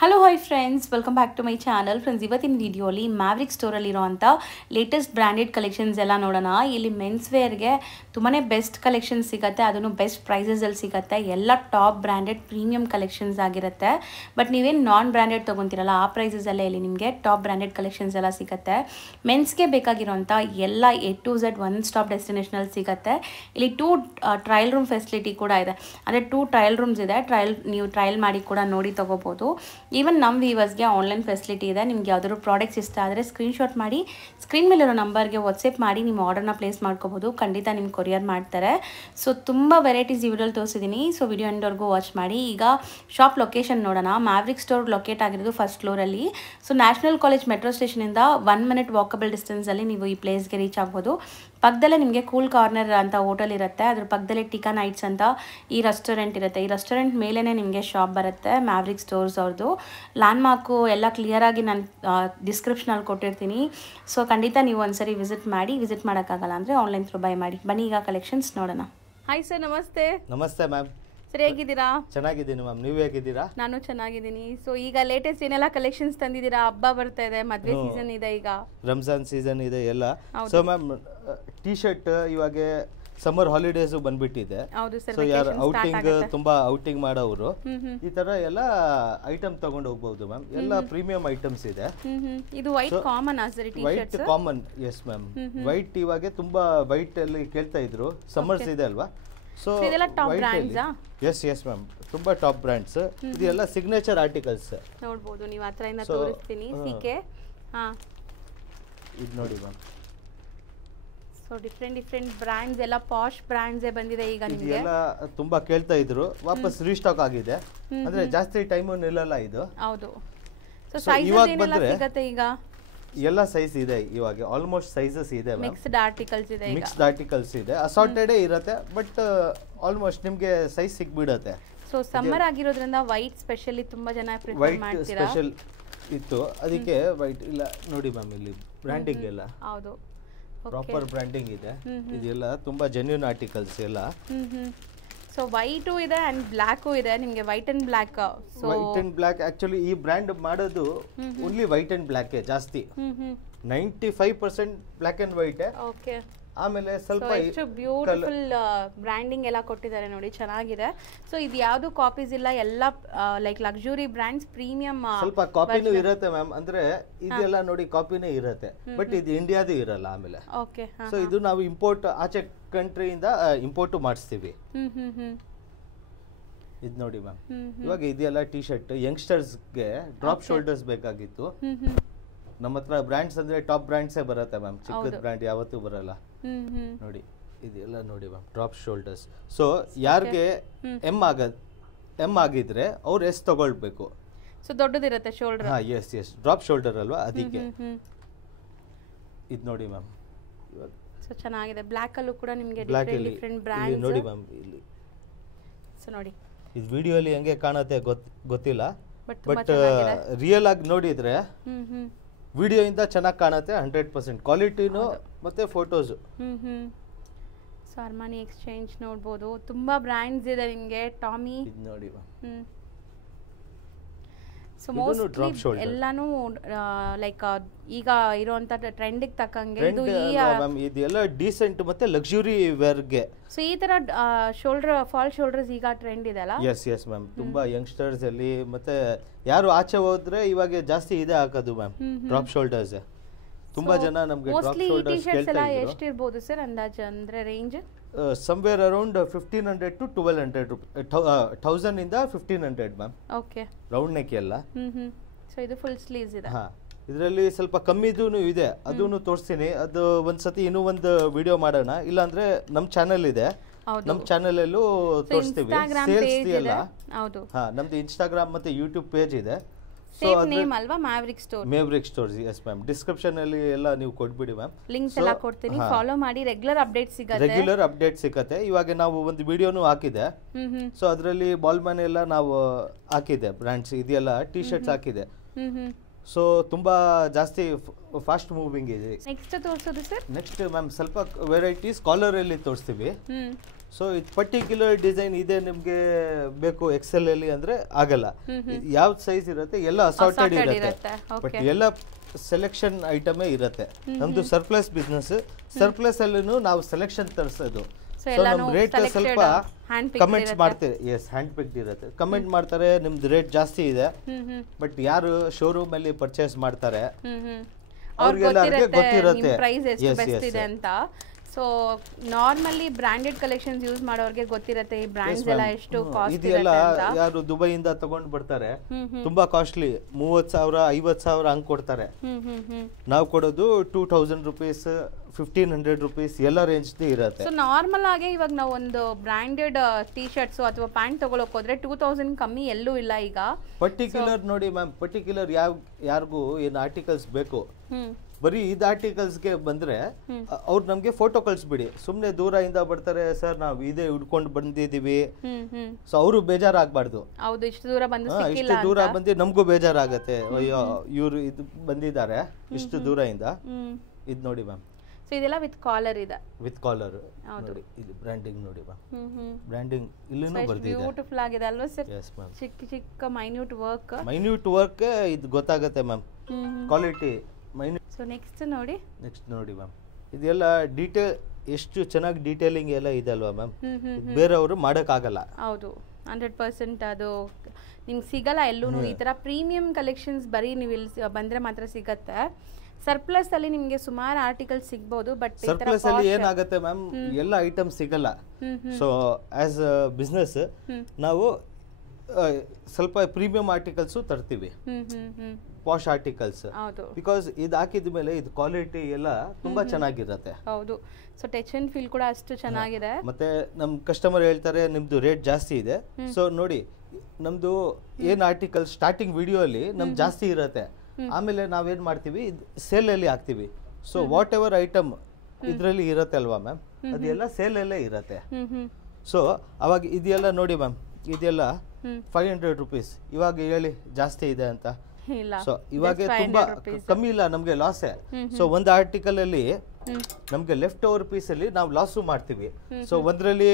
Hello hi friends, welcome back to my channel. Friends, ಇವತ್ತಿನ ವಿಡಿಯೋಲಿ Maverick ಸ್ಟೋರಲ್ಲಿರೋಂಥ latest branded collections ಎಲ್ಲ ನೋಡೋಣ. ಇಲ್ಲಿ ಮೆನ್ಸ್ ವೇರ್ಗೆ ತುಂಬಾ ಬೆಸ್ಟ್ ಕಲೆಕ್ಷನ್ಸ್ ಸಿಗುತ್ತೆ, ಅದನ್ನು ಬೆಸ್ಟ್ ಪ್ರೈಸಸಲ್ಲಿ ಸಿಗುತ್ತೆ. ಎಲ್ಲ ಟಾಪ್ ಬ್ರ್ಯಾಂಡೆಡ್ ಪ್ರೀಮಿಯಂ ಕಲೆಕ್ಷನ್ಸ್ ಆಗಿರುತ್ತೆ. ಬಟ್ ನೀವೇನು ನಾನ್ ಬ್ರ್ಯಾಂಡೆಡ್ ತೊಗೊತೀರಲ್ಲ, ಆ ಪ್ರೈಸಸಲ್ಲೇ ಇಲ್ಲಿ ನಿಮಗೆ ಟಾಪ್ ಬ್ರ್ಯಾಂಡೆಡ್ ಕಲೆಕ್ಷನ್ಸ್ ಎಲ್ಲ ಸಿಗುತ್ತೆ. ಮೆನ್ಸ್ಗೆ ಬೇಕಾಗಿರೋಂಥ ಎಲ್ಲ A to Z one stop ಡೆಸ್ಟಿನೇಷನಲ್ಲಿ ಸಿಗುತ್ತೆ. ಇಲ್ಲಿ 2 ಟ್ರಯಲ್ ರೂಮ್ ಫೆಸಿಲಿಟಿ ಕೂಡ ಇದೆ. ಅಂದರೆ 2 ಟ್ರಯಲ್ ರೂಮ್ಸ್ ಇದೆ. ನೀವು ಟ್ರಯಲ್ ಮಾಡಿ ಕೂಡ ನೋಡಿ ತೊಗೋಬೋದು. ಈವನ್ ನಮ್ಮ ವ್ಯೂವರ್ಸ್ಗೆ ಆನ್ಲೈನ್ ಫೆಸಿಲಿಟಿ ಇದೆ. ನಿಮ್ಗೆ ಯಾವ್ದಾದ್ರು ಪ್ರಾಡಕ್ಟ್ಸ್ ಇಷ್ಟ ಆದರೆ ಸ್ಕ್ರೀನ್ಶಾಟ್ ಮಾಡಿ ಸ್ಕ್ರೀನ್ ಮೇಲಿರೋ ನಂಬರ್ಗೆ ವಾಟ್ಸಪ್ ಮಾಡಿ ನಿಮ್ಮ ಆರ್ಡರ್ನ ಪ್ಲೇಸ್ ಮಾಡ್ಕೋಬೋದು. ಖಂಡಿತ ನಿಮ್ಗೆ ಕೊರಿಯರ್ ಮಾಡ್ತಾರೆ. ಸೊ ತುಂಬ ವೆರೈಟೀಸ್ ಈ ವಿಡಿಯೋಲಿ ತೋರಿಸಿದ್ದೀನಿ. ಸೊ ವಿಡಿಯೋ ಎಂಡ್ವರೆಗೂ ವಾಚ್ ಮಾಡಿ. ಈಗ ಶಾಪ್ ಲೊಕೇಶನ್ ನೋಡೋಣ. ಮ್ಯಾವ್ರಿಕ್ ಸ್ಟೋರ್ ಲೊಕೇಟ್ ಆಗಿರೋದು ಫಸ್ಟ್ ಫ್ಲೋರಲ್ಲಿ. ಸೊ ನ್ಯಾಷನಲ್ ಕಾಲೇಜ್ ಮೆಟ್ರೋ ಸ್ಟೇಷನಿಂದ 1 ಮಿನಿಟ್ ವಾಕಬಲ್ ಡಿಸ್ಟೆನ್ಸಲ್ಲಿ ನೀವು ಈ ಪ್ಲೇಸ್ಗೆ ರೀಚ್ ಆಗ್ಬೋದು. ಪಕ್ಕದಲ್ಲೇ ನಿಮಗೆ ಕೂಲ್ ಕಾರ್ನರ್ ಅಂತ ಹೋಟೆಲ್ ಇರುತ್ತೆ. ಅದ್ರ ಪಕ್ಕದಲ್ಲೇ ಟಿಕಾ ನೈಟ್ಸ್ ಅಂತ ಈ ರೆಸ್ಟೋರೆಂಟ್ ಇರುತ್ತೆ. ಈ ರೆಸ್ಟೋರೆಂಟ್ ಮೇಲೇ ನಿಮಗೆ ಶಾಪ್ ಬರುತ್ತೆ, ಮ್ಯಾವ್ರಿಕ್ ಸ್ಟೋರ್ಸ್ ಅವ್ರದ್ದು. ಲ್ಯಾಂಡ್ ಮಾರ್ಕು ಎಲ್ಲ ಕ್ಲಿಯರಾಗಿ ನಾನು ಡಿಸ್ಕ್ರಿಪ್ಷನಲ್ಲಿ ಕೊಟ್ಟಿರ್ತೀನಿ. ಸೊ ಖಂಡಿತ ನೀವು ಒಂದ್ಸರಿ ವಿಸಿಟ್ ಮಾಡೋಕ್ಕಾಗಲ್ಲ ಅಂದರೆ ಆನ್ಲೈನ್ ಥ್ರೂ ಬೈ ಮಾಡಿ. ಬನ್ನಿ ಈಗ ಕಲೆಕ್ಷನ್ಸ್ ನೋಡೋಣ. ಹಾಯ್ ಸರ್, ನಮಸ್ತೆ. ನಮಸ್ತೆ ಮ್ಯಾಮ್. ಸರಿ, ಹೇಗಿದ್ದೀರಾ? ಚೆನ್ನಾಗಿದ್ದೀನಿ ಮ್ಯಾಮ್, ನೀವು ಹೇಗಿದ್ದೀರಾ? ನಾನು ಚೆನ್ನಾಗಿದ್ದೀನಿ. ಸೊ ಈಗ ಲೇಟೆಸ್ಟ್ ಏನೆಲ್ಲ ಕಲೆಕ್ಷನ್ಸ್ ತಂದಿದ್ದೀರಾ? ಹಬ್ಬ ಬರ್ತಾ ಇದೆ, ಮದುವೆ ಸೀಸನ್ ಇದೆ, ಈಗ ರಂಜಾನ್ ಸೀಸನ್ ಇದೆ ಎಲ್ಲ. ಸೊ ಮ್ಯಾಮ್, ಟಿ ಶರ್ಟ್ ಇವಾಗ ಸಮ್ಮರ್ ಹಾಲಿಡೇಸ್ ಬಂದ್ಬಿಟ್ಟಿದೆ. ಸೊ ಯಾರು ತುಂಬಾ ಔಟಿಂಗ್ ಮಾಡೋರು ಈ ತರ ಎಲ್ಲ ಐಟಮ್ ತಗೊಂಡು ಹೋಗ್ಬಹುದು ಮ್ಯಾಮ್. ಎಲ್ಲ ಪ್ರೀಮಿಯಂ ಐಟಮ್ಸ್ ಇದೆ. ಇದು white common white common, yes ma'am. White ಇವಾಗ ತುಂಬಾ ವೈಟ್ ಅಲ್ಲಿ ಕೇಳ್ತಾ ಇದ್ರು, ಸಮ್ಮರ್ಸ್ ಇದೆ ಅಲ್ವಾ? ಸೊ ಎಸ್ ಎಸ್ ಮ್ಯಾಮ್, ತುಂಬಾ ಟಾಪ್ ಬ್ರ್ಯಾಂಡ್ಸ್. ಇದೆಲ್ಲ ಸಿಗ್ನೇಚರ್ ಆರ್ಟಿಕಲ್ಸ್ ನೋಡಬಹುದು. ನೀವು ಹತ್ರದಿಂದ ತೋರಿಸ್ತೀನಿ. ಸಿಕೆ ಇದು ನೋಡಿ ಮ್ಯಾಮ್. ಸೊ ಡಿಫ್ರೆಂಟ್ ಬ್ರ್ಯಾಂಡ್ಸ್, ಎಲ್ಲ ಪಾಶ್ ಬ್ರ್ಯಾಂಡ್ಸ್ ಬಂದಿದೆ ಈಗ ನಿಮಗೆ. ಎಲ್ಲ ತುಂಬಾ ಕೇಳ್ತಾ ಇದ್ರು, ವಾಪಸ್ ರೀಸ್ಟಾಕ್ ಆಗಿದೆ. ಅಂದ್ರೆ ಜಾಸ್ತಿ ಟೈಮ್ ನಿಲ್ಲಲ್ಲ ಇದು. ಹೌದು. ಸೊ ಸೈಜಸ್ ಏನೆಲ್ಲ ಸಿಗುತ್ತೆ ಈಗ? ಎಲ್ಲ ಸೈಜ್ ಇದೆ ಇವಾಗ, ಆಲ್ಮೋಸ್ಟ್ ಸೈಜಸ್ ಇದೆ. ಮಿಕ್ಸ್ಡ್ ಆರ್ಟಿಕಲ್ಸ್ ಇದೆ, ಮಿಕ್ಸ್ಡ್ ಆರ್ಟಿಕಲ್ಸ್ ಇದೆ. ಅಸಾರ್ಟೆಡ್ ಇರುತ್ತೆ, ಬಟ್ ಆಲ್ಮೋಸ್ಟ್ ನಿಮಗೆ ಸೈಜ್ ಸಿಕ್ಬಿಡುತ್ತೆ. ಸೊ ಸಮ್ಮರ್ ಆಗಿರೋದ್ರಿಂದ ವೈಟ್ ಸ್ಪೆಷಲಿ ತುಂಬಾ ಜನ ಪ್ರಿಫರ್ ಮಾಡ್ತೀರಾ. ವೈಟ್ ಸ್ಪೆಷಲ್ ಇತ್ತು, ಅದಕ್ಕೆ ವೈಟ್ ಇಲ್ಲ ನೋಡಿ ಮ್ಯಾಮ್. ಇಲ್ಲಿ ಬ್ರ್ಯಾಂಡಿಂಗ್ ಎಲ್ಲ ಹೌದು, ಪ್ರಾಪರ್ ಬ್ರ್ಯಾಂಡಿಂಗ್ ಇದೆ. ಇದೆಲ್ಲ ತುಂಬಾ ಜೆನ್ಯೂನ್ ಆರ್ಟಿಕಲ್ಸ್ ಎಲ್ಲ. ಸೊ ವೈಟು ಇದೆ ಅಂಡ್ ಬ್ಲ್ಯಾಕು ಇದೆ ನಿಮಗೆ. White and black. White and black actually ಈ ಬ್ರ್ಯಾಂಡ್ ಮಾಡೋದು ಓನ್ಲಿ ವೈಟ್ ಅಂಡ್ ಬ್ಲ್ಯಾಕ್ ಜಾಸ್ತಿ. 95% ಬ್ಲ್ಯಾಕ್ ಅಂಡ್ ವೈಟ್. ಓಕೆ. ಆಮೇಲೆ ಸ್ವಲ್ಪ ಎಷ್ಟು ಬ್ಯೂಟಿಫುಲ್ ಬ್ರ್ಯಾಂಡಿಂಗ್ ಎಲ್ಲ ಕೊಟ್ಟಿದ್ದಾರೆ ನೋಡಿ, ಚೆನ್ನಾಗಿದೆ. ಸೊ ಇದು ಯಾವುದು ಕಾಪೀಸ್ ಇಲ್ಲ, ಎಲ್ಲ ಲೈಕ್ ಲಕ್ಸುರಿ ಬ್ರ್ಯಾಂಡ್ಸ್, ಪ್ರೀಮಿಯಂ. ಸ್ವಲ್ಪ ಕಾಪಿನೂ ಇರುತ್ತೆ ಮ್ಯಾಮ್. ಅಂದ್ರೆ ಇದೆಲ್ಲ ನೋಡಿ ಕಾಪಿನೇ ಇರುತ್ತೆ, ಬಟ್ ಇದು ಇಂಡಿಯಾದು ಇರಲ್ಲ. ಆಮೇಲೆ ಓಕೆ. ಸೊ ಇದು ನಾವು ಇಂಪೋರ್ಟ್ ಆಚೆ ಕಂಟ್ರಿಯಿಂದ ಇಂಪೋರ್ಟ್ ಮಾಡಿಸ್ತೀವಿ. ಇದು ನೋಡಿ ಮ್ಯಾಮ್. ಇವಾಗ ಇದೆಲ್ಲ ಟಿ ಶರ್ಟ್ ಯಂಗ್ಸ್ಟರ್ಸ್ಗೆ ಡ್ರಾಪ್ ಶೋಲ್ಡರ್ಸ್ ಬೇಕಾಗಿತ್ತು. ನಮ್ಮ ಹತ್ರ ಬ್ರ್ಯಾಂಡ್ಸ್ ಅಂದ್ರೆ ಟಾಪ್ ಬ್ರ್ಯಾಂಡ್ಸೇ ಬರುತ್ತೆ ಮ್ಯಾಮ್. ಚಿಕ್ಕದ ಬ್ರ್ಯಾಂಡ್ ಯಾವತ್ತೂ ಬರಲ್ಲ. ನೋಡಿ ಇದೆಲ್ಲ ನೋಡಿ ಮ್ಯಾಮ್, ಡ್ರಾಪ್ ಶೋಲ್ಡರ್ಸ್. ಸೊ ಯಾರಿಗೆ ಎಮ್ ಆಗಿದ್ರೆ ಅವ್ರು ಎಸ್ ತಗೊಳ್ಬೇಕು. ಸೊ ದೊಡ್ಡದಿರುತ್ತೆ ಶೋಲ್ಡರ್. ಹಾ, ಎಸ್ ಎಸ್, ಡ್ರಾಪ್ ಶೋಲ್ಡರ್ ಅಲ್ವಾ, ಅದಕ್ಕೆ. ಇದು ನೋಡಿ ಮ್ಯಾಮ್. ಸೊ ಚೆನ್ನಾಗಿದೆ. ಬ್ಲ್ಯಾಕ್ ಅಲ್ಲೂ ಕೂಡ ನಿಮಗೆ ಡಿಫರೆಂಟ್ ಬ್ರ್ಯಾಂಡ್ಸ್ ನೋಡಿ ಮ್ಯಾಮ್. ಇಲ್ಲಿ ಸೊ ನೋಡಿ, ಇದು ವಿಡಿಯೋಲಿ ಹೆಂಗೆ ಕಾಣುತ್ತೆ ಗೊತ್ತಿಲ್ಲ, ಬಟ್ ರಿಯಲ್ ಆಗಿ ನೋಡಿದ್ರೆ ವಿಡಿಯೋ ಇಂದ ಚೆನ್ನಾಗಿ ಕಾಣುತ್ತೆ. 100% ಕ್ವಾಲಿಟಿನೂ ಮತ್ತೆ ಫೋಟೋಸ್. ಸೊ ಅರ್ಮಾನಿ ಎಕ್ಸ್ಚೇಂಜ್ ನೋಡ್ಬೋದು, ತುಂಬಾ ಬ್ರ್ಯಾಂಡ್ಸ್ ಇದೆ ನಿಮಗೆ. ಟಾಮಿ ನೋಡಿ. ಸೊ ಮೋಸ್ಟ್ಲಿ ಎಲ್ಲಾನು ಲೈಕ್ ಈಗ ಇರುವಂತ ಟ್ರೆಂಡಿಗೆ ತಕ್ಕಂಗೆ ಇದೆಲ್ಲ ಡೀಸೆಂಟ್ ಮತ್ತೆ ಲಕ್ಸುರಿ ವೇರ್ಗೆ. ಸೊ ಈ ತರ ಫಾಲ್ ಶೋಲ್ಡರ್ಸ್ ಈಗ ಟ್ರೆಂಡ್ ಇದೆ ಅಲ್ಲ? Yes yes ma'am. ತುಂಬಾ ಯಂಗ್ಸ್ಟರ್ಸ್ ಅಲ್ಲಿ ಮತ್ತೆ ಯಾರು ಆಚೆ ಹೋದ್ರೆ ಇವಾಗ ಜಾಸ್ತಿ ಇದೆ ಹಾಕೋದು ಮ್ಯಾಮ್, ಡ್ರಾಪ್ ಶೋಲ್ಡರ್ಸ್. ತುಂಬಾ ಜನ ನಮಗೆ ಡ್ರಾಪ್ ಶೋಲ್ಡರ್ಸ್ ಕೇಳ್ತಾ ಇದ್ರು. ಎಷ್ಟು ಇರಬಹುದು ಸರ್ ಅಂದಾಜು, ಅಂದ್ರೆ ರೇಂಜ್? somewhere around 1500 to 1200 1000 ಇಂದ 1500 ಮ್ಯಾಮ್. ಓಕೆ. ರೌಂಡ್ ನೆಕ್ ಎಲ್ಲ. ಸೊ ಇದು ಫುಲ್ ಸ್ಲೀವ್ಸ್ ಇದೆ. ಹಾ, ಇದರಲ್ಲಿ ಸ್ವಲ್ಪ ಕಮ್ಮಿದೂನು ಇದೆ, ಅದನ್ನು ತೋರಿಸ್ತೀನಿ. ಅದು ಒಂದ್ಸತಿ ಇನ್ನೂ ಒಂದು ವಿಡಿಯೋ ಮಾಡೋಣ, ಇಲ್ಲಾಂದ್ರೆ ನಮ್ಮ ಚಾನೆಲ್ ಇದೆ, ನಮ್ಮ ಚಾನೆಲ್ ಅಲ್ಲೂ ತೋರಿಸ್ತೀವಿ. ಸೇಲ್ಸ್ ಎಲ್ಲ. ಹೌದು. ಹಾ, ನಮ್ದು ಇನ್ಸ್ಟಾಗ್ರಾಮ್ ಮತ್ತೆ ಯೂಟ್ಯೂಬ್ ಪೇಜ್ ಇದೆ. ಸೇಮ್ ನೇಮ್ ಅಲ್ವಾ, Maverick store? Maverick stores, yes ma'am. Description ಅಲ್ಲಿ ಎಲ್ಲ ನೀವು ಕೊಟ್ಬಿಡಿ ಮ್ಯಾಮ್. ಲಿಂಕ್ಸ್ ಎಲ್ಲ ಕೊಡ್ತೀನಿ, ಫಾಲೋ ಮಾಡಿ. ರೆಗ್ಯುಲರ್ ಅಪ್ಡೇಟ್ ಸಿಗುತ್ತೆ. ಇವಾಗ ನಾವು ಒಂದು ವಿಡಿಯೋನು ಹಾಕಿದೆ. ಸೊ ಅದರಲ್ಲಿ ಬಾಲ್ ಮನೆ ಎಲ್ಲ ನಾವು ಹಾಕಿದೆ, ಬ್ರ್ಯಾಂಡ್ಸ್ ಇದೆಲ್ಲ ಟಿ ಶರ್ಟ್ಸ್ ಹಾಕಿದೆ. ಸೊ ತುಂಬಾ ಜಾಸ್ತಿ ಫಾಸ್ಟ್ ಮೂವಿಂಗ್ ಇದೆ. ನೆಕ್ಸ್ಟ್ ತೋರಿಸೋದು ಸರ್? ನೆಕ್ಸ್ಟ್ ಮ್ಯಾಮ್ ಸ್ವಲ್ಪ ವೆರೈಟೀಸ್ ಕಾಲರ್ ಅಲ್ಲಿ ತೋರಿಸ್ತೀವಿ. ಸೊ ಇದು ಪರ್ಟಿಕ್ಯುಲರ್ ಡಿಸೈನ್ ಇದೆ ನಿಮ್ಗೆ ಬೇಕು ಎಕ್ಸೆಲ್ ಅಲ್ಲಿ ಅಂದ್ರೆ ಆಗಲ್ಲ. ಯಾವ ಸೈಜ್ ಇರುತ್ತೆ ಎಲ್ಲ ಅಸಾರ್ಟೆಡ್ ಇರುತ್ತೆ, ಬಟ್ ಎಲ್ಲ ಸೆಲೆಕ್ಷನ್ ಐಟಮೇ ಇರುತ್ತೆ. ನಮ್ದು ಸರ್ಪ್ಲಸ್ ಬಿಸ್ನೆಸ್, ಸರ್ಪ್ಲಸ್ ಅಲ್ಲೂ ನಾವು ಸೆಲೆಕ್ಷನ್ ತರಿಸೋದು. ಸೊ ನಮ್ಮ ರೇಟ್ ಸ್ವಲ್ಪ ಕಮೆಂಟ್ಸ್ ಮಾಡ್ತಾರೆ, ಎಸ್ ಹ್ಯಾಂಡ್ ಪಿಕ್ಡ್ ಇರುತ್ತೆ, ಕಮೆಂಟ್ ಮಾಡ್ತಾರೆ ನಿಮ್ದು ರೇಟ್ ಜಾಸ್ತಿ ಇದೆ, ಬಟ್ ಯಾರು ಶೋರೂಮ್ ಅಲ್ಲಿ ಪರ್ಚೇಸ್ ಮಾಡ್ತಾರೆ ಅವ್ರಿಗೆಲ್ಲ ಗೊತ್ತಿರುತ್ತೆ ಅಂತ. So normally branded collections use ಮಾಡೋರಿಗೆ ಗೊತ್ತಿರುತ್ತೆ ಈ ಬ್ರಾಂಡ್ಸ್ ಎಲ್ಲ ಎಷ್ಟು ಕಾಸ್ಟ್ ಇದೆಲ್ಲ. ಯಾರು ದುಬೈಯಿಂದ ತಗೊಂಡು ಬರ್ತಾರೆ, ತುಂಬಾ ಕಾಸ್ಟ್ಲಿ, 30,000 50,000 ಹಂಗ್ ಕೊಡ್ತಾರೆ. ನಾವು ಕೊಡೋದು 2,000 ರೂಪೀಸ್ 1,500 ರೂಪೀಸ್ ಎಲ್ಲ ರೇಂಜ್ ಇರುತ್ತೆ. ಸೊ ನಾರ್ಮಲ್ ಆಗಿ ಇವಾಗ ನಾವು ಒಂದು ಬ್ರಾಂಡೆಡ್ ಟಿ ಶರ್ಟ್ಸ್ ಅಥವಾ ಪ್ಯಾಂಟ್ ತಗೊಳಕ್ ಹೋದ್ರೆ 2,000 ಕಮ್ಮಿ ಎಲ್ಲೂ ಇಲ್ಲ ಈಗ. ಪರ್ಟಿಕ್ಯುಲರ್ ನೋಡಿ ಮ್ಯಾಮ್, ಪರ್ಟಿಕ್ಯುಲರ್ ಯಾರಿಗೂ ಏನ್ ಆರ್ಟಿಕಲ್ಸ್ ಬೇಕು, ಬರೀ ಇದು ಆರ್ಟಿಕಲ್ಸ್ಗೆ ಬಂದ್ರೆ ಅವ್ರು ನಮ್ಗೆ ಫೋಟೋ ಕಳಿಸ್ಬಿಡಿ. ಸುಮ್ನೆ ದೂರದಿಂದ ಬರ್ತಾರೆ, ಸರ್ ನಾವು ಇದೇ ಹುಡ್ಕೊಂಡು ಬಂದಿದೀವಿ, ಸೊ ಅವರು ಬೇಜಾರಾಗಬಾರ್ದು. ಹೌದು, ಇಷ್ಟು ದೂರ ಬಂದು ನಮಗೂ ಬೇಜಾರಾಗತ್ತೆ, ಅಯ್ಯೋ ಇವ್ರು ಇದು ಬಂದಿದ್ದಾರೆ ಇಷ್ಟು ದೂರದಿಂದ. ಇದು ನೋಡಿ ಮ್ಯಾಮ್, ಸೊ ಇದೆಲ್ಲ ವಿತ್ ಕಾಲರ್ ಇದೆ, ವಿತ್ ಕಾಲರ್ ನೋಡಿ. ಇದು ಬ್ರ್ಯಾಂಡಿಂಗ್ ನೋಡಿ ಮ್ಯಾಮ್, ಬ್ರ್ಯಾಂಡಿಂಗ್ ಇಲ್ಲಿನೂ ಬರ್ದಿದೆ, ಬ್ಯೂಟಿಫುಲ್ ಆಗಿದೆ ಅಲ್ವಾ ಸರ್? ಎಸ್ ಮ್ಯಾಮ್, ಚಿಕ್ಕ ಚಿಕ್ಕ ಮೈನ್ಯೂಟ್ ವರ್ಕ್ ಇದು ಗೊತ್ತಾಗುತ್ತೆ ma'am, quality minute. So next ನೋಡಿ ಮ್ಯಾಮ್, ಇದೆಲ್ಲ ಡೀಟೇಲ್ ಎಷ್ಟು ಚೆನ್ನಾಗಿ ಡೀಟೇಲಿಂಗ್ ಎಲ್ಲ ಇದೆ ಅಲ್ವಾ ಮ್ಯಾಮ್, ಬೇರೆಯವರು ಮಾಡೋಕ್ಕಾಗಲ್ಲ. ಹೌದು, 100% ಅದು ನಿಮ್ಗೆ ಸಿಗಲ್ಲ ಎಲ್ಲೂ. ಈ ತರ ಪ್ರೀಮಿಯಂ ಕಲೆಕ್ಷನ್ಸ್ ಬರೀ ನೀವು ಇಲ್ಲಿ ಬಂದ್ರೆ ಮಾತ್ರ ಸಿಗತ್ತೆ. ಸರ್ಪ್ಲಸ್ ಅಲ್ಲಿ ನಿಮ್ಗೆ ಸುಮಾರು ಆರ್ಟಿಕಲ್ ಸಿಗ್ಬೋದು, ಬಟ್ ಸರ್ಪ್ಲಸ್ ಅಲ್ಲಿ ಏನಾಗುತ್ತೆ ಮ್ಯಾಮ್, ಎಲ್ಲ ಐಟಮ್ ಸಿಗಲ್ಲ. ಸೊ ಆಸ್ ಬಿಸ್ನೆಸ್ ನಾವು ಸ್ವಲ್ಪ ಪ್ರೀಮಿಯಂ ಆರ್ಟಿಕಲ್ಸ್ ತರ್ತೀವಿ, ಪಾಶ್ ಆರ್ಟಿಕಲ್ಸ್, ಬಿಕಾಸ್ ಇದು ಹಾಕಿದ ಮೇಲೆ ಇದು ಕ್ವಾಲಿಟಿ ಎಲ್ಲ ತುಂಬಾ ಚೆನ್ನಾಗಿರುತ್ತೆ. ಹೌದು, ಸೊ ಟಚ್ ಅಂಡ್ ಫೀಲ್ ಕೂಡ ಅಷ್ಟು ಚೆನ್ನಾಗಿದೆ. ಮತ್ತೆ ನಮ್ ಕಸ್ಟಮರ್ ಹೇಳ್ತಾರೆ ನಿಮ್ದು ರೇಟ್ ಜಾಸ್ತಿ ಇದೆ. ಸೊ ನೋಡಿ, ನಮ್ದು ಏನ್ ಆರ್ಟಿಕಲ್ ಸ್ಟಾರ್ಟಿಂಗ್ ವಿಡಿಯೋ ಅಲ್ಲಿ ನಮ್ ಜಾಸ್ತಿ ಇರುತ್ತೆ, ಆಮೇಲೆ ನಾವೇನ್ ಮಾಡ್ತೀವಿ ಸೇಲ್ ಅಲ್ಲಿ ಹಾಕ್ತಿವಿ. ಸೊ ವಾಟ್ ಎವರ್ ಐಟಮ್ ಇದ್ರಲ್ಲಿ ಇರುತ್ತೆ ಅಲ್ವಾ ಮ್ಯಾಮ್, ಅದೆಲ್ಲ ಸೇಲ್ ಅಲ್ಲೇ ಇರುತ್ತೆ. ಸೊ ಅವಾಗ ಇದೆಲ್ಲ ನೋಡಿ ಮ್ಯಾಮ್, ಇದೆಲ್ಲ 500 ರೂಪೀಸ್. ಇವಾಗ ಹೇಳಿ ಜಾಸ್ತಿ ಇದೆ ಅಂತ. ಸೊ ಇವಾಗ ತುಂಬಾ ಕಮ್ಮಿ ಇಲ್ಲ, ನಮ್ಗೆ ಲಾಸೇ. ಸೊ ಒಂದು ಆರ್ಟಿಕಲ್ ಅಲ್ಲಿ ನಮ್ಗೆ ಲೆಫ್ಟ್ ಓವರ್ ಪೀಸ್ ಅಲ್ಲಿ ನಾವು ಲಾಸು ಮಾಡ್ತೀವಿ. ಸೊ ಒಂದ್ರಲ್ಲಿ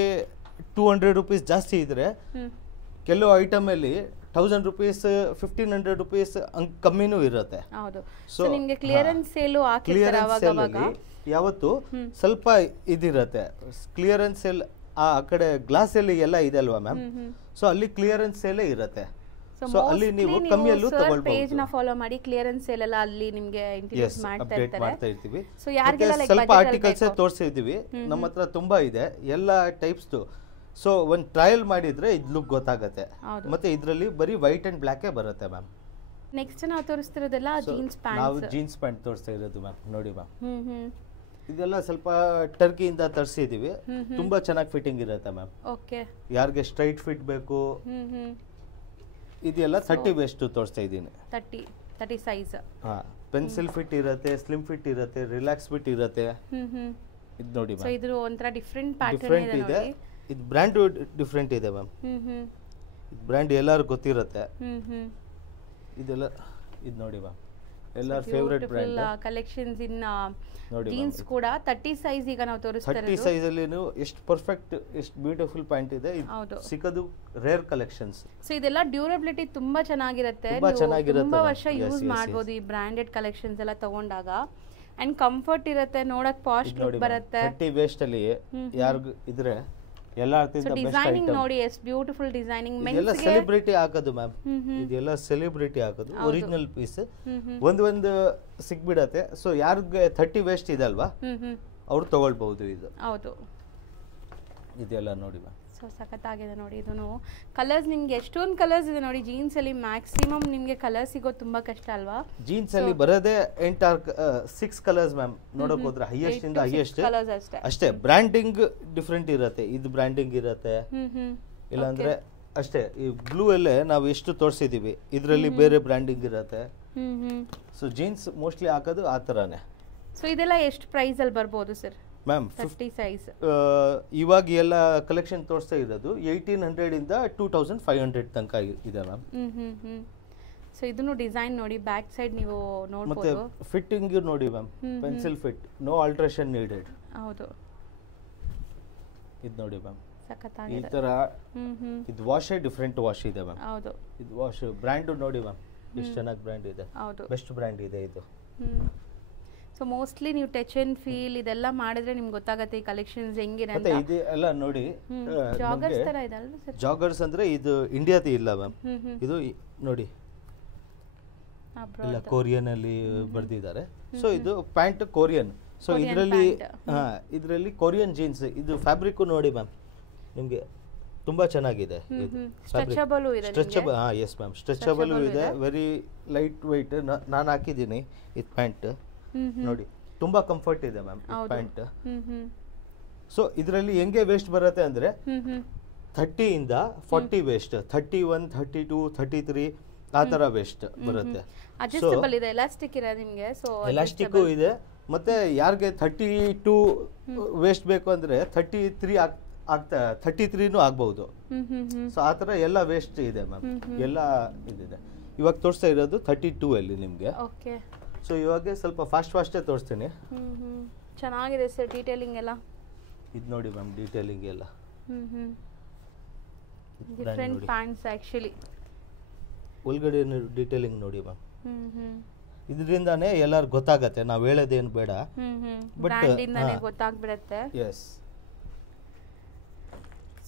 200 ರೂಪೀಸ್ ಜಾಸ್ತಿ ಇದ್ರೆ ಕೆಲವು ಐಟಮ್ ಅಲ್ಲಿ 1,000 ರೂಪೀಸ್ 1,500 ರೂಪೀಸ್ ಕಮ್ಮಿನೂ ಇರುತ್ತೆ. ಸೊ ನಿಮ್ಗೆ ಕ್ಲಿಯರೆನ್ಸ್ ಸೇಲ್ ಯಾವತ್ತು ಸ್ವಲ್ಪ ಇದಿರುತ್ತೆ. ಕ್ಲಿಯರೆನ್ಸ್ ಸೇಲ್ ಆ ಕಡೆ ಗ್ಲಾಸ್ ಅಲ್ಲಿ ಎಲ್ಲ ಇದೆ ಅಲ್ವಾ ಮ್ಯಾಮ್, ಸೊ ಅಲ್ಲಿ ಕ್ಲಿಯರೆನ್ಸ್ ಸೇಲ್ ಇರುತ್ತೆ. ಸೊ ಅಲ್ಲಿ ನೀವು ಕಮ್ಮಿಯಲ್ಲೂ ತಗೊಳ್ಬಹುದು. ಪೇಜ್ ನ ಫಾಲೋ ಮಾಡಿ, ಕ್ಲಿಯರೆನ್ಸ್ ಸೇಲ್ ಎಲ್ಲ ಅಲ್ಲಿ ನಿಮಗೆ ಇಂಟ್ರೊಡ್ಯೂಸ್ ಮಾಡ್ತಾ ಇರ್ತೀವಿ. ಸೊ ಯಾರಿಗೆಲ್ಲ ಸ್ವಲ್ಪ ಆರ್ಟಿಕಲ್ಸ್ ತೋರಿಸಿದೀವಿ, ನಮ್ಮ ಹತ್ರ ತುಂಬಾ ಇದೆ ಎಲ್ಲ ಟೈಪ್ಸ್. ಸೊ ಒಂದು ಟ್ರಯಲ್ ಮಾಡಿದ್ರೆ ಇದು ಲುಕ್ ಗೊತ್ತಾಗುತ್ತೆ. ಮತ್ತೆ ಇದರಲ್ಲಿ ಬರೀ ವೈಟ್ ಅಂಡ್ ಬ್ಲಾಕ್ ಬರುತ್ತೆ ಮ್ಯಾಮ್. ನೆಕ್ಸ್ಟ್ ನಾವು ತೋರಿಸ್ತಿರೋದೆಲ್ಲ ಜೀನ್ಸ್ ಪ್ಯಾಂಟ್. ನಾವು ಜೀನ್ಸ್ ಪ್ಯಾಂಟ್ ತೋರಿಸ್ತಾ ಇರೋದು ಮ್ಯಾಮ್, ನೋಡಿ ಮ್ಯಾಮ್. ಇದೆಲ್ಲ ಸ್ವಲ್ಪ ಟರ್ಕಿಯಿಂದ ತರಿಸಿದೀವಿ, ತುಂಬಾ ಚೆನ್ನಾಗಿ ಫಿಟ್ಟಿಂಗ್ ಇರುತ್ತೆ ಮ್ಯಾಮ್. ಓಕೆ, ಯಾರಿಗೆ ಸ್ಟ್ರೈಟ್ ಫಿಟ್ ಬೇಕು, ಇದೆಲ್ಲ 30 ವೇಸ್ಟ್ ತೋರಿಸ್ತಾ ಇದ್ದೀನಿ. 30 ಸೈಜ್. ಹಾ, ಪೆನ್ಸಿಲ್ ಫಿಟ್ ಇರುತ್ತೆ, ಸ್ಲಿಮ್ ಫಿಟ್ ಇರುತ್ತೆ, ರಿಲ್ಯಾಕ್ಸ್ ಫಿಟ್ ಇರುತ್ತೆ. ಇದು ನೋಡಿ ಮ್ಯಾಮ್, ಇದು ಒಂಥರ ಡಿಫರೆಂಟ್ ಪ್ಯಾಟರ್ನ್ ಇದೆ. ಇದು ಬ್ರ್ಯಾಂಡ್ ಡಿಫರೆಂಟ್ ಇದೆ ಮ್ಯಾಮ್. ಬ್ರ್ಯಾಂಡ್ ಎಲ್ಲರಿಗೂ ಗೊತ್ತಿರುತ್ತೆ. ಇದೆಲ್ಲ ಇದು ನೋಡಿ ಮ್ಯಾಮ್, ಎಲ್ಲರ ಫೇವರೇಟ್ ಬ್ರ್ಯಾಂಡ್ ಕಲೆಕ್ಷನ್ಸ್ ಇನ್ ಜೀನ್ಸ್ ಕೂಡ 30 ಸೈಜ್ ಈಗ ನಾವು ತೋರಿಸ್ತಾ ಇರೋದು. 30 ಸೈಜ್ ಅಲ್ಲಿ ಎಷ್ಟು ಪರ್ಫೆಕ್ಟ್, ಎಷ್ಟು ಬ್ಯೂಟಿಫುಲ್ ಪ್ಯಾಂಟ್ ಇದೆ. ಸಿಕ್ಕದು ರೇರ್ ಕಲೆಕ್ಷನ್ಸ್. ಸೊ ಇದೆಲ್ಲ ಡ್ಯೂರಬಿಲಿಟಿ ತುಂಬಾ ಚೆನ್ನಾಗಿರುತ್ತೆ, ತುಂಬಾ ವರ್ಷ ಯೂಸ್ ಮಾಡಬಹುದು ಈ ಬ್ರಾಂಡೆಡ್ ಕಲೆಕ್ಷನ್ಸ್ ಎಲ್ಲ ತಗೊಂಡಾಗ. ಅಂಡ್ ಕಂಫರ್ಟ್ ಇರುತ್ತೆ, ನೋಡಕ್ ಪಾಶ್ ಲುಕ್ ಬರುತ್ತೆ. 30 ವೇಸ್ಟ್ ಅಲ್ಲಿ ಯಾರಿಗೂ ಇದ್ರೆ ಎಲ್ಲ ಡಿಸೈನಿಂಗ್ ನೋಡಿ, ಎಷ್ಟು ಬ್ಯೂಟಿಫುಲ್ ಡಿಸೈನಿಂಗ್. ಇದೆಲ್ಲ ಸೆಲೆಬ್ರಿಟಿ ಹಾಕೋದು ಮ್ಯಾಮ್, ಇದೆಲ್ಲ ಸೆಲೆಬ್ರಿಟಿ ಹಾಕೋದು. ಒರಿಜಿನಲ್ ಪೀಸ್ ಒಂದು ಸಿಕ್ಬಿಡತ್ತೆ. ಸೊ ಯಾರಿಗೆ 30 ವೇಸ್ಟ್ ಇದೆ ಅಲ್ವಾ, ಅವ್ರು ತಗೊಳ್ಬಹುದು. ಇದು ಹೌದು, ಇದೆಲ್ಲ ನೋಡಿ ಮ್ಯಾಮ್. ಸೊ ಸಖತ್ತಾಗಿದೆ ನೋಡಿ. ಇದನ್ನು ಕಲರ್ಸ್ ನಿಮ್ಗೆ ಎಷ್ಟೊಂದು ಕಲರ್ಸ್ ಇದೆ ನೋಡಿ. ಜೀನ್ಸ್ ಅಲ್ಲಿ ಮ್ಯಾಕ್ಸಿಮಮ್ ನಿಮ್ಗೆ ಕಲರ್ ಸಿಗೋದು ತುಂಬಾ ಕಷ್ಟ ಅಲ್ವಾ? ಜೀನ್ಸ್ ಅಲ್ಲಿ ಬರೋದೇ 6 ಕಲರ್ಸ್ ಮ್ಯಾಮ್. ನೋಡಕ್ ಹೋದ್ರೆ ಹೈಯೆಸ್ಟ್ ಇಂದ ಹೈಯೆಸ್ಟ್ ಅಷ್ಟೇ. ಬ್ರ್ಯಾಂಡಿಂಗ್ ಡಿಫ್ರೆಂಟ್ ಇರುತ್ತೆ, ಇದು ಬ್ರ್ಯಾಂಡಿಂಗ್ ಇರುತ್ತೆ, ಇಲ್ಲಾಂದ್ರೆ ಅಷ್ಟೇ. ಈ ಬ್ಲೂ ಅಲ್ಲೇ ನಾವು ಎಷ್ಟು ತೋರಿಸಿದೀವಿ, ಇದರಲ್ಲಿ ಬೇರೆ ಬ್ರ್ಯಾಂಡಿಂಗ್ ಇರುತ್ತೆ. ಸೊ ಜೀನ್ಸ್ ಮೋಸ್ಟ್ಲಿ ಹಾಕೋದು ಆ ತರಾನೇ. ಸೊ ಇದೆಲ್ಲ ಎಷ್ಟು ಪ್ರೈಸ್ ಅಲ್ಲಿ ಬರ್ಬೋದು ಸರ್ ಮ್ಯಾಮ್? 30 ಸೈಜ್. ಇವಾಗ ಎಲ್ಲ ಕಲೆಕ್ಷನ್ ತೋರಿಸ್ತಾ ಇರೋದು 1800 ಇಂದ 2500 ತನಕ ಇದೆ ಮ್ಯಾಮ್. ಸೊ ಇದನ್ನು ಡಿಸೈನ್ ನೋಡಿ, ಬ್ಯಾಕ್ ಸೈಡ್ ನೀವು ನೋಡಬಹುದು. ಮತ್ತೆ ಫಿಟ್ಟಿಂಗ್ ನೋಡಿ ma'am, pencil fit, no alteration needed. ಹೌದು, ಇದು ನೋಡಿ ಮ್ಯಾಮ್ ಈ ಸಖತ್ತಾಗಿದೆ. ತರ ಇದು ವಾಶೇ ಡಿಫ್ರೆಂಟ್ ವಾಶ್ ಇದೆ ಮ್ಯಾಮ್. ಹೌದು. ಇದು ವಾಶ್ ಬ್ರ್ಯಾಂಡ್ ನೋಡಿ ಮ್ಯಾಮ್ ಎಷ್ಟು ಚೆನ್ನಾಗಿ ಬ್ರ್ಯಾಂಡ್ ಇದೆ. ಹೌದು. ಬೆಸ್ಟ್ ಬ್ರ್ಯಾಂಡ್ ಇದೆ ಇದು. ಸೊ ಮೋಸ್ಟ್ಲಿ ನೀವು ಟಚ್ ಅಂಡ್ ಫೀಲ್ ಇದೆಲ್ಲ ಮಾಡಿದ್ರೆ ನಿಮ್ಗೆ ಗೊತ್ತಾಗುತ್ತೆ ಈ ಕಲೆಕ್ಷನ್ಸ್ ಹೆಂಗಿದೆ ಅಂತ. ಮತ್ತೆ ಇದು ಎಲ್ಲ ನೋಡಿ ಜಾಗರ್ಸ್ ತರ ಇದೆ ಅಲ್ವಾ ಸರ್? ಜಾಗರ್ಸ್ ಅಂದ್ರೆ ಇದು ಇಂಡಿಯಾದ ಇಲ್ಲ ಮ್ಯಾಮ್. ಇದು ನೋಡಿ ಎಲ್ಲ ಕೊರಿಯನ್ ಅಲ್ಲಿ ಬರ್ದಿದ್ದಾರೆ. ಸೊ ಇದು ಪ್ಯಾಂಟ್ ಕೊರಿಯನ್. ಸೊ ಇದರಲ್ಲಿ ಕೊರಿಯನ್ ಜೀನ್ಸ್. ಇದು ಫ್ಯಾಬ್ರಿಕ್ ನೋಡಿ ಮ್ಯಾಮ್ ನಿಮಗೆ ತುಂಬಾ ಚೆನ್ನಾಗಿದೆ. ಸ್ಟ್ರೆಚಬಲ್ ಇದೆ. ಸ್ಟ್ರೆಚಬಲ್ ಎಸ್ ಮ್ಯಾಮ್ ಸ್ಟ್ರೆಚಬಲ್ ಇದೆ. Very light weight. ನಾನು ಹಾಕಿದ್ದೀನಿ ಇದು ಪ್ಯಾಂಟ್ ನೋಡಿ ತುಂಬಾ ಕಂಫರ್ಟ್ ಇದೆ ಮ್ಯಾಮ್ ಪ್ಯಾಂಟ್. ಸೊ ಇದರಲ್ಲಿ ಹೆಂಗೆ ವೇಸ್ಟ್ ಬರುತ್ತೆ ಅಂದ್ರೆ 30 ಇಂದ 40 ವೇಸ್ಟ್, 31, 32, 33 ಆ ತರ ವೇಸ್ಟ್ ಬರುತ್ತೆ. ಅಡ್ಜಸ್ಟಬಲ್ ಇದೆ, ಎಲಾಸ್ಟಿಕ್ ಇದೆ ನಿಮಗೆ. ಸೊ ಎಲಾಸ್ಟಿಕ್ ಇದೆ. ಮತ್ತೆ ಯಾರಿಗೆ 32 ವೇಸ್ಟ್ ಬೇಕು ಅಂದ್ರೆ 33 33ನೂ ಆಗ್ಬಹುದು. ಸೊ ಆ ತರ ಎಲ್ಲ ವೇಸ್ಟ್ ಇದೆ ಮ್ಯಾಮ್. ಎಲ್ಲ ಇದಿದೆ. ಇವಾಗ ತೋರಿಸ್ತಾ ಇರೋದು 32 ಅಲ್ಲಿ ನಿಮ್ಗೆ. ಓಕೆ. ಸೊ ಇವಾಗ ಸ್ವಲ್ಪ ಫಾಸ್ಟೇ ತೋರಿಸ್ತೀನಿ. ಚೆನ್ನಾಗಿದೆ ಸರ್ ಡೀಟೇಲಿಂಗ್ ಎಲ್ಲ. ಇದು ನೋಡಿ ಮ್ಯಾಮ್ ಡೀಟೇಲಿಂಗ್ ಎಲ್ಲ ಡಿಫರೆಂಟ್ ಪ್ಯಾಂಟ್ಸ್ ಆಕ್ಚುಲಿ. ಒಳಗಡೆ ಡೀಟೇಲಿಂಗ್ ನೋಡಿ ಮ್ಯಾಮ್. ಇದರಿಂದಾನೇ ಎಲ್ಲರೂ ಗೊತ್ತಾಗತ್ತೆ, ನಾವು ಹೇಳೋದೇನು ಬೇಡ. ಬ್ರ್ಯಾಂಡ್ ಇಂದಾನೇ ಗೊತ್ತಾಗ್ಬಿಡುತ್ತೆ. ಎಸ್.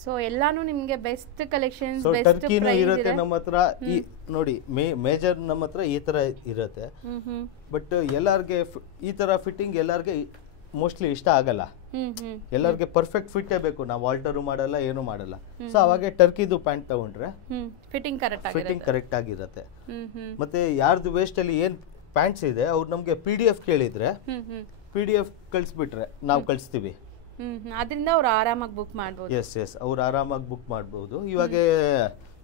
ಸೊ ಎಲ್ಲಾನು ನಿಮಗೆ ಬೆಸ್ಟ್ ಕಲೆಕ್ಷನ್ಸ್, ಸೊ ಬೆಸ್ಟ್ ಟರ್ಕಿನೂ ಪ್ರೈಸ್ ಇರುತ್ತೆ ಇದೆ ನಮ್ಮ ಹತ್ರ. ಈ ನೋಡಿ ಮೇಜರ್ ನಮ್ಮ ಹತ್ರ ಈ ತರ ಇರುತ್ತೆ. ಬಟ್ ಎಲ್ಲಾರ್ಗೆ ಈ ತರ ಫಿಟ್ಟಿಂಗ್ ಎಲ್ಲಾರ್ಗೆ ಮೋಸ್ಟ್ಲಿ ಇಷ್ಟ ಆಗಲ್ಲ. ಎಲ್ಲಾರ್ಗೆ ಪರ್ಫೆಕ್ಟ್ ಫಿಟ್ಟೇ ಬೇಕು. ನಾವು ಆಲ್ಟರ್ ಮಾಡಲ್ಲ, ಏನು ಮಾಡಲ್ಲ. ಸೊ ಅವಾಗ ಟರ್ಕಿದು ಪ್ಯಾಂಟ್ ತಗೊಂಡ್ರೆ ಫಿಟ್ಟಿಂಗ್ ಕರೆಕ್ಟ್ ಆಗಿರುತ್ತೆ. ಮತ್ತೆ ಯಾರ್ದು ವೇಸ್ಟ್ ಅಲ್ಲಿ ಏನ್ ಪ್ಯಾಂಟ್ಸ್ ಇದೆ ಅವ್ರು ನಮ್ಗೆ PDF ಕೇಳಿದ್ರೆ PDF ಕಳಿಸ್ಬಿಟ್ರೆ ನಾವು ಕಳಿಸ್ತೀವಿ. ಅದರಿಂದ ಅವ್ರು ಆರಾಮಾಗಿ ಬುಕ್ ಮಾಡ್ಬೋದು. ಎಸ್ ಅವ್ರು ಆರಾಮಾಗಿ ಬುಕ್ ಮಾಡ್ಬೋದು. ಇವಾಗ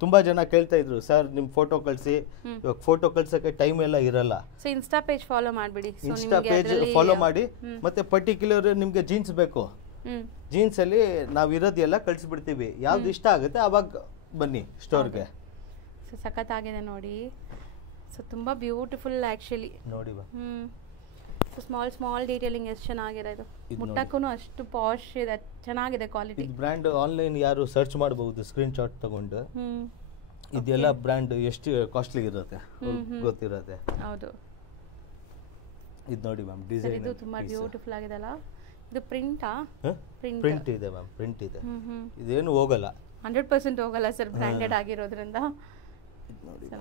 ತುಂಬಾ ಜನ ಕೇಳ್ತಾ ಇದ್ರು, ಸರ್ ನಿಮ್ ಫೋಟೋ ಕಳಿಸಿ. ಇವಾಗ ಫೋಟೋ ಕಳ್ಸಕ್ಕೆ ಟೈಮ್ ಎಲ್ಲ ಇರಲ್ಲ. ಸೊ ಇನ್ಸ್ಟಾ ಪೇಜ್ ಫಾಲೋ ಮಾಡ್ಬಿಡಿ. ಇನ್ಸ್ಟಾ ಪೇಜ್ ಫಾಲೋ ಮಾಡಿ. ಮತ್ತೆ ಪರ್ಟಿಕ್ಯುಲರ್ ನಿಮ್ಗೆ ಜೀನ್ಸ್ ಬೇಕು, ಜೀನ್ಸ್ ಅಲ್ಲಿ ನಾವ್ ಇರೋದೆಲ್ಲ ಕಳ್ಸಿಬಿಡ್ತೀವಿ. ಯಾವ್ದು ಇಷ್ಟ ಆಗುತ್ತೆ ಅವಾಗ ಬನ್ನಿ ಸ್ಟೋರ್ಗೆ. ಸೊ ಸಖತ್ತಾಗಿದೆ ನೋಡಿ. ಸೊ ತುಂಬಾ ಬ್ಯೂಟಿಫುಲ್ ಆಕ್ಚುಲಿ ನೋಡಿ ಬಾ. ಸೊ ಸ್ಮಾಲ್ ಡೀಟೇಲಿಂಗ್ ಎಷ್ಟು ಚೆನ್ನಾಗಿದೆ. ಇದು ಮುಟ್ಟಕ್ಕೂ ಅಷ್ಟು ಪಾಶ್ ಇದೆ, ಚೆನ್ನಾಗಿದೆ ಕ್ವಾಲಿಟಿ. ಇದು ಬ್ರ್ಯಾಂಡ್ ಆನ್ಲೈನ್ ಯಾರು ಸರ್ಚ್ ಮಾಡಬಹುದು ಸ್ಕ್ರೀನ್ ಶಾಟ್ ತಗೊಂಡು. ಇದೆಲ್ಲ ಬ್ರ್ಯಾಂಡ್ ಎಷ್ಟು ಕಾಸ್ಟ್ಲಿ ಇರುತ್ತೆ ಗೊತ್ತಿರುತ್ತೆ. ಹೌದು. ಇದು ನೋಡಿ ಮ್ಯಾಮ್ ಡಿಸೈನ್. ಇದು ತುಂಬಾ ಬ್ಯೂಟಿಫುಲ್ ಆಗಿದೆ ಅಲ್ಲ. ಇದು ಪ್ರಿಂಟಾ? ಪ್ರಿಂಟ್ ಇದೆ ಮ್ಯಾಮ್, ಪ್ರಿಂಟ್ ಇದೆ. ಇದೇನು ಹೋಗಲ್ಲ, 100% ಹೋಗಲ್ಲ ಸರ್, ಬ್ರ್ಯಾಂಡೆಡ್ ಆಗಿರೋದ್ರಿಂದ.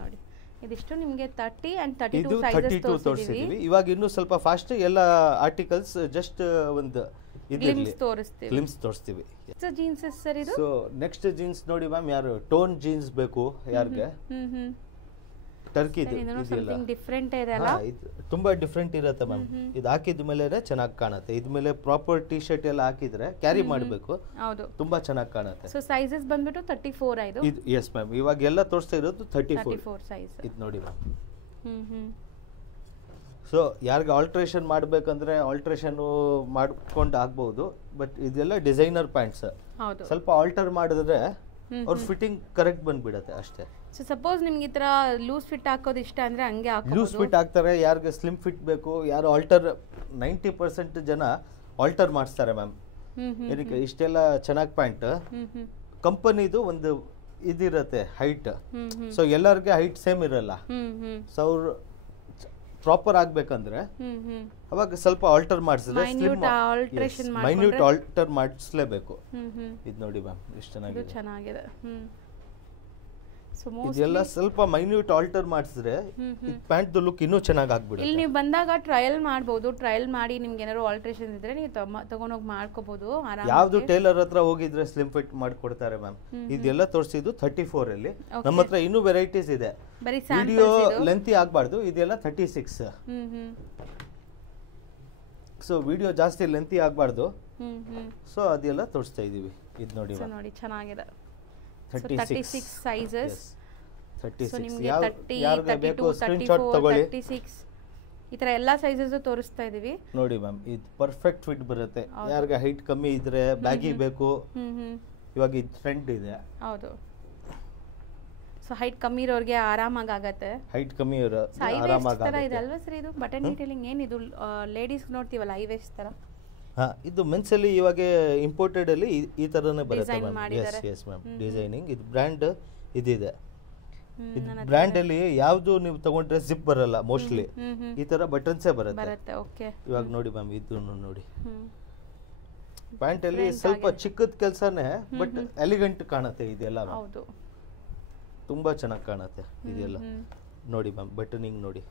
ನೋಡಿ ಇದಿಷ್ಟು ನಿಮಗೆ 30 and 32 ಸೈಜಸ್ ತೋರಿಸಿದೀವಿ. ಇವಾಗ ಇನ್ನು ಸ್ವಲ್ಪ ಫಾಸ್ಟ್ ಎಲ್ಲ ಆರ್ಟಿಕಲ್ಸ್ ಜಸ್ಟ್ ಒಂದು ಗ್ಲಿಮ್ಸ್ ತೋರಿಸ್ತೀವಿ. ಜೀನ್ಸ್ ಸರ್ ಇದು. ಸೊ ನೆಕ್ಸ್ಟ್ ಜೀನ್ಸ್ ನೋಡಿ ಮ್ಯಾಮ್, ಯಾರು ಟೋನ್ ಜೀನ್ಸ್ ಬೇಕು ಯಾರಿಗೆ ಟರ್ಕಿ ಡಿಫ್ರೆಂಟ್ ಇದೆ ಅಲ್ಲ. ತುಂಬಾ ಡಿಫ್ರೆಂಟ್ ಇರುತ್ತೆ ಮ್ಯಾಮ್. ಇದು ಹಾಕಿದ ಮೇಲೆ ಚೆನ್ನಾಗಿ ಕಾಣುತ್ತೆ. ಇದ್ಮೇಲೆ ಪ್ರಾಪರ್ ಟಿ ಶರ್ಟ್ ಎಲ್ಲ ಹಾಕಿದ್ರೆ ಕ್ಯಾರಿ ಮಾಡಬೇಕು, ತುಂಬಾ ಚೆನ್ನಾಗಿ ಕಾಣುತ್ತೆ. ಸೊ ಸೈಜಸ್ ಬಂದ್ಬಿಟ್ಟು 34 ಇದು. Yes ma'am. ಇವಾಗ ಎಲ್ಲ ತೋರಿಸ್ತಾ ಇರೋದು 34 ಸೈಜ್. ಇದು ನೋಡಿ ಮ್ಯಾಮ್. ಸೊ ಯಾರಿಗೆ ಆಲ್ಟ್ರೇಷನ್ ಮಾಡ್ಬೇಕಂದ್ರೆ ಆಲ್ಟ್ರೇಷನ್ ಮಾಡ್ಕೊಂಡು ಆಗ್ಬಹುದು. ಬಟ್ ಇದೆಲ್ಲ ಡಿಸೈನರ್ ಪ್ಯಾಂಟ್ಸ್. ಸ್ವಲ್ಪ ಆಲ್ಟರ್ ಮಾಡಿದ್ರೆ ಅವ್ರ ಫಿಟ್ಟಿಂಗ್ ಕರೆಕ್ಟ್ ಬಂದ್ಬಿಡತ್ತೆ ಅಷ್ಟೇ. ಸೊ ಸಪೋಸ್ ನಿಮ್ಗೆ ಈ ತರ ಲೂಸ್ ಫಿಟ್ ಹಾಕೋದು ಇಷ್ಟ ಅಂದ್ರೆ ಹಂಗೆ ಹಾಕೋಬಹುದು. ಲೂಸ್ ಫಿಟ್ ಹಾಕ್ತಾರೆ. ಯಾರಿಗೆ ಸ್ಲಿಮ್ ಫಿಟ್ ಬೇಕು, ಯಾರು ಆಲ್ಟರ್ 90% ಜನ ಆಲ್ಟರ್ ಮಾಡಿಸ್ತಾರೆ ಮ್ಯಾಮ್. ಏನಕ್ಕೆ ಇಷ್ಟೆಲ್ಲ ಚೆನ್ನಾಗಿ ಪ್ಯಾಂಟ್ ಕಂಪನಿದು ಒಂದು ಇದಿರತ್ತೆ ಹೈಟ್. ಸೊ ಎಲ್ಲರಿಗೆ ಹೈಟ್ ಸೇಮ್ ಇರಲ್ಲ. ಸೊ ಅವ್ರು ಪ್ರಾಪರ್ ಆಗ್ಬೇಕಂದ್ರೆ ಅವಾಗ ಸ್ವಲ್ಪ ಆಲ್ಟರ್ ಮಾಡಿಸಿದ್ರೆ ಮೈನ್ಯೂಟ್ ಆಲ್ಟರ್ ಮಾಡಿಸ್ಲೇಬೇಕು. ಇದು ನೋಡಿ ಮ್ಯಾಮ್ ಎಷ್ಟು ಚೆನ್ನಾಗಿದೆ. ಇದೆಲ್ಲ ಸ್ವಲ್ಪ ಮೈನ್ಯೂಟ್ ಆಲ್ಟರ್ ಮಾಡಿಸಿದ್ರೆ ಪ್ಯಾಂಟ್ ಲುಕ್ ಇನ್ನೂ ಚೆನ್ನಾಗಿ ಆಗ್ಬಿಡುತ್ತೆ. ಇಲ್ಲಿ ನೀವು ಬಂದಾಗ ಟ್ರಯಲ್ ಮಾಡಬಹುದು. ಟ್ರಯಲ್ ಮಾಡಿ ನಿಮ್ಗೆ ಏನಾದ್ರು ಆಲ್ಟ್ರೇಷನ್ ಇದ್ರೆ ನೀವು ತಗೊಂಡೋಗಿ ಮಾಡ್ಕೋಬಹುದು. ಯಾವ್ದು ಟೇಲರ್ ಹತ್ರ ಹೋಗಿದ್ರೆ ಸ್ಲಿಮ್ ಫಿಟ್ ಮಾಡ್ಕೊಡ್ತಾರೆ ಮ್ಯಾಮ್. ಇದೆಲ್ಲ ತೋರಿಸಿದ್ದು 34 ಅಲ್ಲಿ. ನಮ್ಮ ಹತ್ರ ಇನ್ನೂ ವೆರೈಟೀಸ್ ಇದೆ. ವಿಡಿಯೋ ಲೆಂತಿ ಆಗ್ಬಾರ್ದು. ಇದೆಲ್ಲ 36. ಸೊ ವಿಡಿಯೋ ಜಾಸ್ತಿ ಲೆಂತಿ ಆಗ್ಬಾರ್ದು. ಸೊ ಅದೆಲ್ಲ ತೋರಿಸ್ತಾ ಇದೀವಿ. ಇದು ನೋಡಿ ಚೆನ್ನಾಗಿದೆ. 36 ಸೈಜಸ್. 36 ಯಾರಿಗೆ ಬೇಕು ಸ್ಕ್ರೀನ್ ಶಾಟ್ ತಗೊಳ್ಳಿ. 36 ಈ ತರ ಎಲ್ಲಾ ಸೈಜಸ್ ತೋರಿಸ್ತಾ ಇದೀವಿ ನೋಡಿ ಮ್ಯಾಮ್. ಇದು ಪರ್ಫೆಕ್ಟ್ ಫಿಟ್ ಬರುತ್ತೆ. ಯಾರಿಗೆ ಹೈಟ್ ಕಮ್ಮಿ ಇದ್ರೆ ಬ್ಯಾಗಿ ಬೇಕು, ಇವಾಗ ಇದು ಟ್ರೆಂಡ್ ಇದೆ. ಹೌದು. ಸೊ ಹೈಟ್ ಕಮ್ಮಿ ಇರೋರಿಗೆ ಆರಾಮಾಗಿ ಆಗತ್ತೆ. ಹೈಟ್ ಕಮ್ಮಿ ಇರೋ ಆರಾಮಾಗಿ ತರ ಇದೆ ಅಲ್ವಾ ಸರ್ ಇದು? ಬಟನ್ ಡೀಟೇಲಿಂಗ್ ಏನಿದು ಲೇಡೀಸ್ ನೋಡ್ತೀವಲ್ಲ ಹೈ ವೇಸ್ಟ್ ತರ. ಹಾ ಇದು ಮೆನ್ಸ್ ಅಲ್ಲಿ ಇವಾಗ ಇಂಪೋರ್ಟೆಡ್ ಅಲ್ಲಿ ಈ ತರನೇ ಬರುತ್ತೆ ಮ್ಯಾಮ್. ಎಸ್ ಮ್ಯಾಮ್, ಡಿಸೈನಿಂಗ್ ಇದು ಬ್ರ್ಯಾಂಡ್ ಇದಿದೆ. ಬ್ರ್ಯಾಂಡ್ ಅಲ್ಲಿ ಯಾವ್ದು ನೀವು ತಗೊಂಡ್ರೆ ಜಿಪ್ ಬರಲ್ಲ ಮೋಸ್ಟ್ಲಿ, ಈ ತರ ಬಟನ್ಸೇ ಬರುತ್ತೆ. ಇವಾಗ ನೋಡಿ ಮ್ಯಾಮ್, ಇದು ನೋಡಿ ಪ್ಯಾಂಟ್ ಅಲ್ಲಿ ಸ್ವಲ್ಪ ಚಿಕ್ಕದ ಕೆಲಸನೇ ಬಟ್ ಎಲಿಗೆಂಟ್ ಕಾಣುತ್ತೆ ಇದೆಲ್ಲ. ತುಂಬಾ ಚೆನ್ನಾಗಿ ಕಾಣುತ್ತೆ ಇದೆಲ್ಲ. ನೋಡಿ ಮ್ಯಾಮ್, ಬಟನಿಂಗ್ ನೋಡಿ.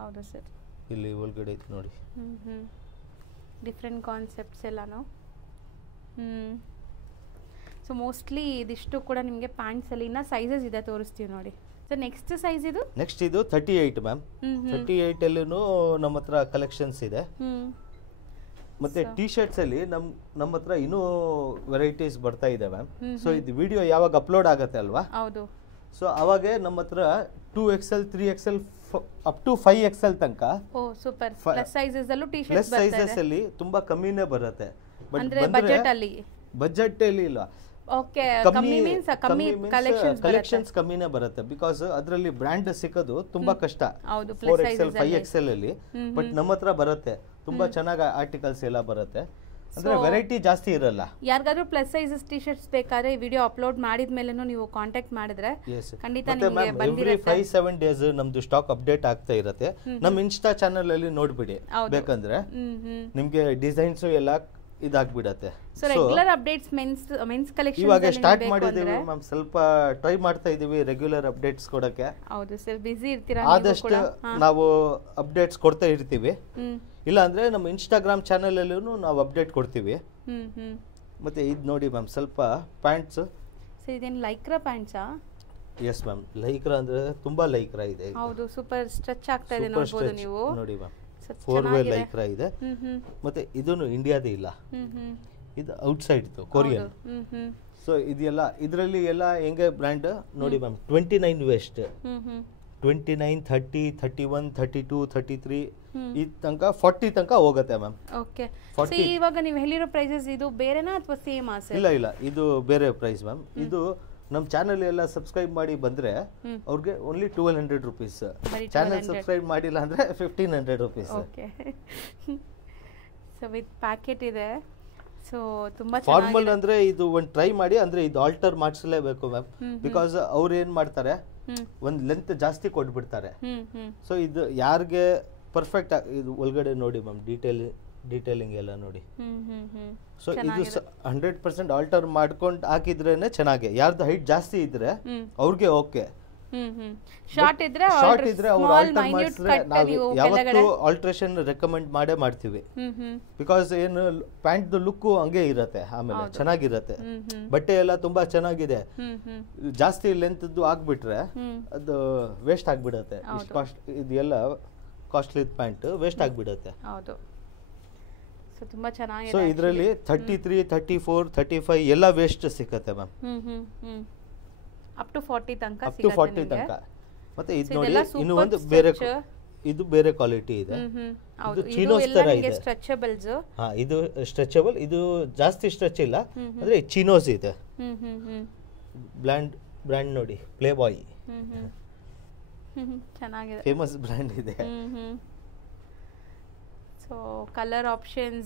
ಹೌದು ಸರ್, ಇಲ್ಲಿ ಒಳಗಡೆ ನೋಡಿ ಡಿಫ್ರೆಂಟ್ ಕಾನ್ಸೆಪ್ಟ್ಸ್ ಎಲ್ಲಾನು. ಸೊ ಮೋಸ್ಟ್ಲಿ ಇದಿಷ್ಟು ಕೂಡ ನಿಮಗೆ ಪ್ಯಾಂಟ್ಸ್ ಅಲ್ಲಿ ಇನ್ನ ಸೈಜಸ್ ಇದೆ, ತೋರಿಸ್ತೀವಿ ನೋಡಿ. ಸೊ ನೆಕ್ಸ್ಟ್ ಸೈಜ್ ಇದು? ನೆಕ್ಸ್ಟ್ ಇದು 38 ಮ್ಯಾಮ್. 38 ಅಲ್ಲಿನೂ ನಮ್ಮ ಹತ್ರ ಕಲೆಕ್ಷನ್ಸ್ ಇದೆ. ಮತ್ತೆ ಟಿ ಶರ್ಟ್ಸ್ ಅಲ್ಲಿ ನಮ್ಮ ಹತ್ರ ಇನ್ನೂ ವೆರೈಟೀಸ್ ಬರ್ತಾ ಇದೆ ಮ್ಯಾಮ್. ಸೊ ಇದು ವಿಡಿಯೋ ಯಾವಾಗ ಅಪ್ಲೋಡ್ ಆಗತ್ತೆ ಅಲ್ವಾ, ಹೌದು, ಸೊ ಅವಾಗ ನಮ್ಮ ಹತ್ರ 2XL 3XL up to 5XL ತನಕ ಸೂಪರ್ ಪ್ಲಸ್ ಸೈಜಸ್ ಅಲ್ಲೂ ಟಿ ಶರ್ಟ್ಸ್ ಪ್ಲಸ್ ಸೈಜಸ್ ಅಲ್ಲಿ ತುಂಬಾ ಕಮ್ಮಿನೇ ಬರುತ್ತೆ. ಬಟ್ ಬಜೆಟ್ ಅಲ್ಲಿ ಇಲ್ಲ, ಓಕೆ, ಕಮ್ಮಿ ಮೀನ್ಸ್ ಕಮ್ಮಿ ಕಲೆಕ್ಷನ್ಸ್ ಕಮ್ಮಿನೇ ಬರುತ್ತೆ. ಬಿಕಾಸ್ ಅದರಲ್ಲಿ ಬ್ರ್ಯಾಂಡ್ ಸಿಗೋದು ತುಂಬಾ ಕಷ್ಟ 4XL 5XL ಅಲ್ಲಿ. ಬಟ್ ನಮ್ಮ ಹತ್ರ ಬರುತ್ತೆ, ತುಂಬಾ ಚೆನ್ನಾಗಿ ಆರ್ಟಿಕಲ್ಸ್ ಎಲ್ಲ ಬರುತ್ತೆ. ಅಂದ್ರೆ ವೆರೈಟಿ ಜಾಸ್ತಿ ಇರಲ್ಲ. ಯಾರಿಗಾದ್ರೂ ಪ್ಲಸ್ ಸೈಜಸ್ ಟಿ ಶರ್ಟ್ಸ್ ಬೇಕಾದ್ರೆ ವಿಡಿಯೋ ಅಪ್ಲೋಡ್ ಮಾಡಿದ ಮೇಲೆನೂ ನೀವು ಕಾಂಟ್ಯಾಕ್ಟ್ ಮಾಡಿದ್ರೆ ಖಂಡಿತ ನಿಮಗೆ ಬಂದಿರುತ್ತೆ. 5-7 ಡೇಸ್ ನಮ್ದು ಸ್ಟಾಕ್ ಅಪ್ಡೇಟ್ ಆಗ್ತಾ ಇರುತ್ತೆ. ನಮ್ಮ ಇನ್ಸ್ಟಾ ಚಾನೆಲ್ ಅಲ್ಲಿ ನೋಡ್ಬಿಡಿ, ಬೇಕಂದ್ರೆ ನಿಮ್ಗೆ ಡಿಸೈನ್ಸ್ ಎಲ್ಲ ಇದಾಗ್ಬಿಡತ್ತೆ. So regular updates men's collection ಇವಾಗ ಸ್ಟಾರ್ಟ್ ಮಾಡಿದೀವಿ ಮ್ಯಾಮ್, ಸ್ವಲ್ಪ ಟ್ರೈ ಮಾಡ್ತಾ ಇದೀವಿ ರೆಗ್ಯುಲರ್ ಅಪ್ಡೇಟ್ಸ್ ಕೊಡಕ್ಕೆ. ಹೌದು ಸರ್, ಬಿಸಿ ಇರ್ತೀರಾ, ಆದಷ್ಟು ನಾವು ಅಪ್ಡೇಟ್ಸ್ ಕೊಡ್ತಾ ಇರ್ತೀವಿ. ಇಲ್ಲ ಅಂದ್ರೆ ನಮ್ಮ ಇನ್ಸ್ಟಾಗ್ರಾಮ್ ಚಾನೆಲ್ ಅಲ್ಲೂ ನಾವು ಅಪ್ಡೇಟ್ ಕೊಡ್ತೀವಿ. ಮತ್ತೆ ಇದು ನೋಡಿ ಮ್ಯಾಮ್, ಸ್ವಲ್ಪ ಪ್ಯಾಂಟ್ಸ್. ಸರ್ ಇದೇನು ಲೈಕ್ರಾ ಪ್ಯಾಂಟ್ಸಾ? ಎಸ್ ಮ್ಯಾಮ್, ಲೈಕ್ರಾ ಅಂದ್ರೆ ತುಂಬಾ ಲೈಕ್ರಾ ಇದೆ. ಹೌದು, ಸೂಪರ್ ಸ್ಟ್ರೆಚ್ ಆಗ್ತಾ ಇದೆ, ನೋಡಬಹುದು ನೀವು. ನೋಡಿ ಮ್ಯಾಮ್, 4-way ಲೈಕ್ರಾ ಇದೆ. ಮತ್ತೆ ಇದನ್ನು ಇಂಡಿಯಾದೇ ಇಲ್ಲ, ಇದು ಔಟ್ಸೈಡ್ ಕೊರಿಯನ್. ಸೊ ಇದೆಲ್ಲ ಇದರಲ್ಲಿ ಎಲ್ಲ ಹೆಂಗೆ ಬ್ರ್ಯಾಂಡ್ ನೋಡಿ ಮ್ಯಾಮ್, 29 ವೇಸ್ಟ್, 29, 30, 31, 32, 33 ಈ ತನಕ 40 ತನಕ ಹೋಗುತ್ತೆ ಮ್ಯಾಮ್. ಓಕೆ, ಇವಾಗ ನೀವು ಹೇಳಿರೋ ಪ್ರೈಸಸ್ ಇದು ಬೇರೆನಾ ಅಥವಾ ಸೇಮ್? ಇಲ್ಲ, ಇದು ಬೇರೆ ಪ್ರೈಸ್ ಮ್ಯಾಮ್. ಇದು ನಮ್ಮ ಚಾನಲ್ ಎಲ್ಲ ಸಬ್ಸ್ಕ್ರೈಬ್ ಮಾಡಿ ಬಂದ್ರೆ ಅವ್ರಿಗೆ ಓನ್ಲಿ 1200 ರುಪೀಸ್. ಚಾನಲ್ ಸಬ್ಸ್ಕ್ರೈಬ್ ಮಾಡಿಲ್ಲ ಅಂದ್ರೆ 1500 rupees. Okay, so with packet ಇದೆ. ಸೊ ತುಂಬಾ ಫಾರ್ಮಲ್ ಅಂದ್ರೆ ಇದು ಒಂದು ಟ್ರೈ ಮಾಡಿ, ಅಂದ್ರೆ ಇದು ಆಲ್ಟರ್ ಮಾಡಿಸಲೇಬೇಕು ಮ್ಯಾಮ್. ಬಿಕಾಸ್ ಅವ್ರು ಏನ್ ಮಾಡ್ತಾರೆ, ಒಂದ್ ಲೆಂತ್ ಜಾಸ್ತಿ ಕೊಟ್ಬಿಡ್ತಾರೆ. ಸೊ ಇದು ಯಾರಿಗೆ ಪರ್ಫೆಕ್ಟ್ ಇದು ಒಳಗಡೆ ನೋಡಿ ಮ್ಯಾಮ್, ಡೀಟೇಲಿಂಗ್ ಎಲ್ಲ ನೋಡಿ. ಸೊ ಇದು 100% ಆಲ್ಟರ್ ಮಾಡ್ಕೊಂಡು ಹಾಕಿದ್ರೇನೆ ಚೆನ್ನಾಗಿ. ಯಾರ್ದು ಹೈಟ್ ಜಾಸ್ತಿ ಇದ್ರೆ ಅವ್ರಿಗೆ ಓಕೆ, ಶಾರ್ಟ್ ಇದ್ರೆ ಅವ್ರು ಆಲ್ಟರ್ ಮಾಡಿಸಿದ್ರೆ ನಾವು ಯಾವತ್ತೂ ಆಲ್ಟ್ರೇಷನ್ ರೆಕಮೆಂಡ್ ಮಾಡೇ ಮಾಡ್ತೀವಿ. ಬಿಕಾಸ್ ಏನು ಪ್ಯಾಂಟ್ ಲುಕ್ ಹಂಗೆ ಇರತ್ತೆ, ಆಮೇಲೆ ಚೆನ್ನಾಗಿರತ್ತೆ. ಬಟ್ಟೆ ಎಲ್ಲ ತುಂಬಾ ಚೆನ್ನಾಗಿದೆ. ಜಾಸ್ತಿ ಲೆಂತ್ ಆಗ್ಬಿಟ್ರೆ ಅದು ವೇಸ್ಟ್ ಆಗ್ಬಿಡತ್ತೆ. ಇದೆಲ್ಲ ಕಾಸ್ಟ್ಲಿ ಪ್ಯಾಂಟ್ ವೇಸ್ಟ್ ಆಗ್ಬಿಡತ್ತೆ. ತುಂಬಾ ಚೆನ್ನಾಗಿದೆ. ಸೊ ಇದರಲ್ಲಿ 33, 34, 35 ಎಲ್ಲ ವೇಸ್ಟ್ ಸಿಕ್ಕತ್ತೆ ಮ್ಯಾಮ್. ಅಪ್ ಟು 40 ತನಕ ಅಪ್ ಟು 40 ತನಕ. ಮತ್ತೆ ಇದು ನೋಡಿ, ಇನ್ನು ಒಂದು ಬೇರೆ, ಇದು ಬೇರೆ ಕ್ವಾಲಿಟಿ ಇದೆ. ಇದು ಚಿನೋಸ್ ತರ ಇದೆ. ಸ್ಟ್ರೆಚಬಲ್ಸ್. ಹಾ, ಇದು ಸ್ಟ್ರೆಚಬಲ್. ಇದು ಜಾಸ್ತಿ ಸ್ಟ್ರೆಚ್ ಇಲ್ಲ, ಅಂದ್ರೆ ಚಿನೋಸ್ ಇದೆ. ಬ್ರ್ಯಾಂಡ್ ನೋಡಿ, ಪ್ಲೇ ಬಾಯ್, ಚೆನ್ನಾಗಿದೆ, ಫೇಮಸ್ ಬ್ರ್ಯಾಂಡ್ ಇದೆ. ಸೊ ಕಲರ್ ಆಪ್ಷನ್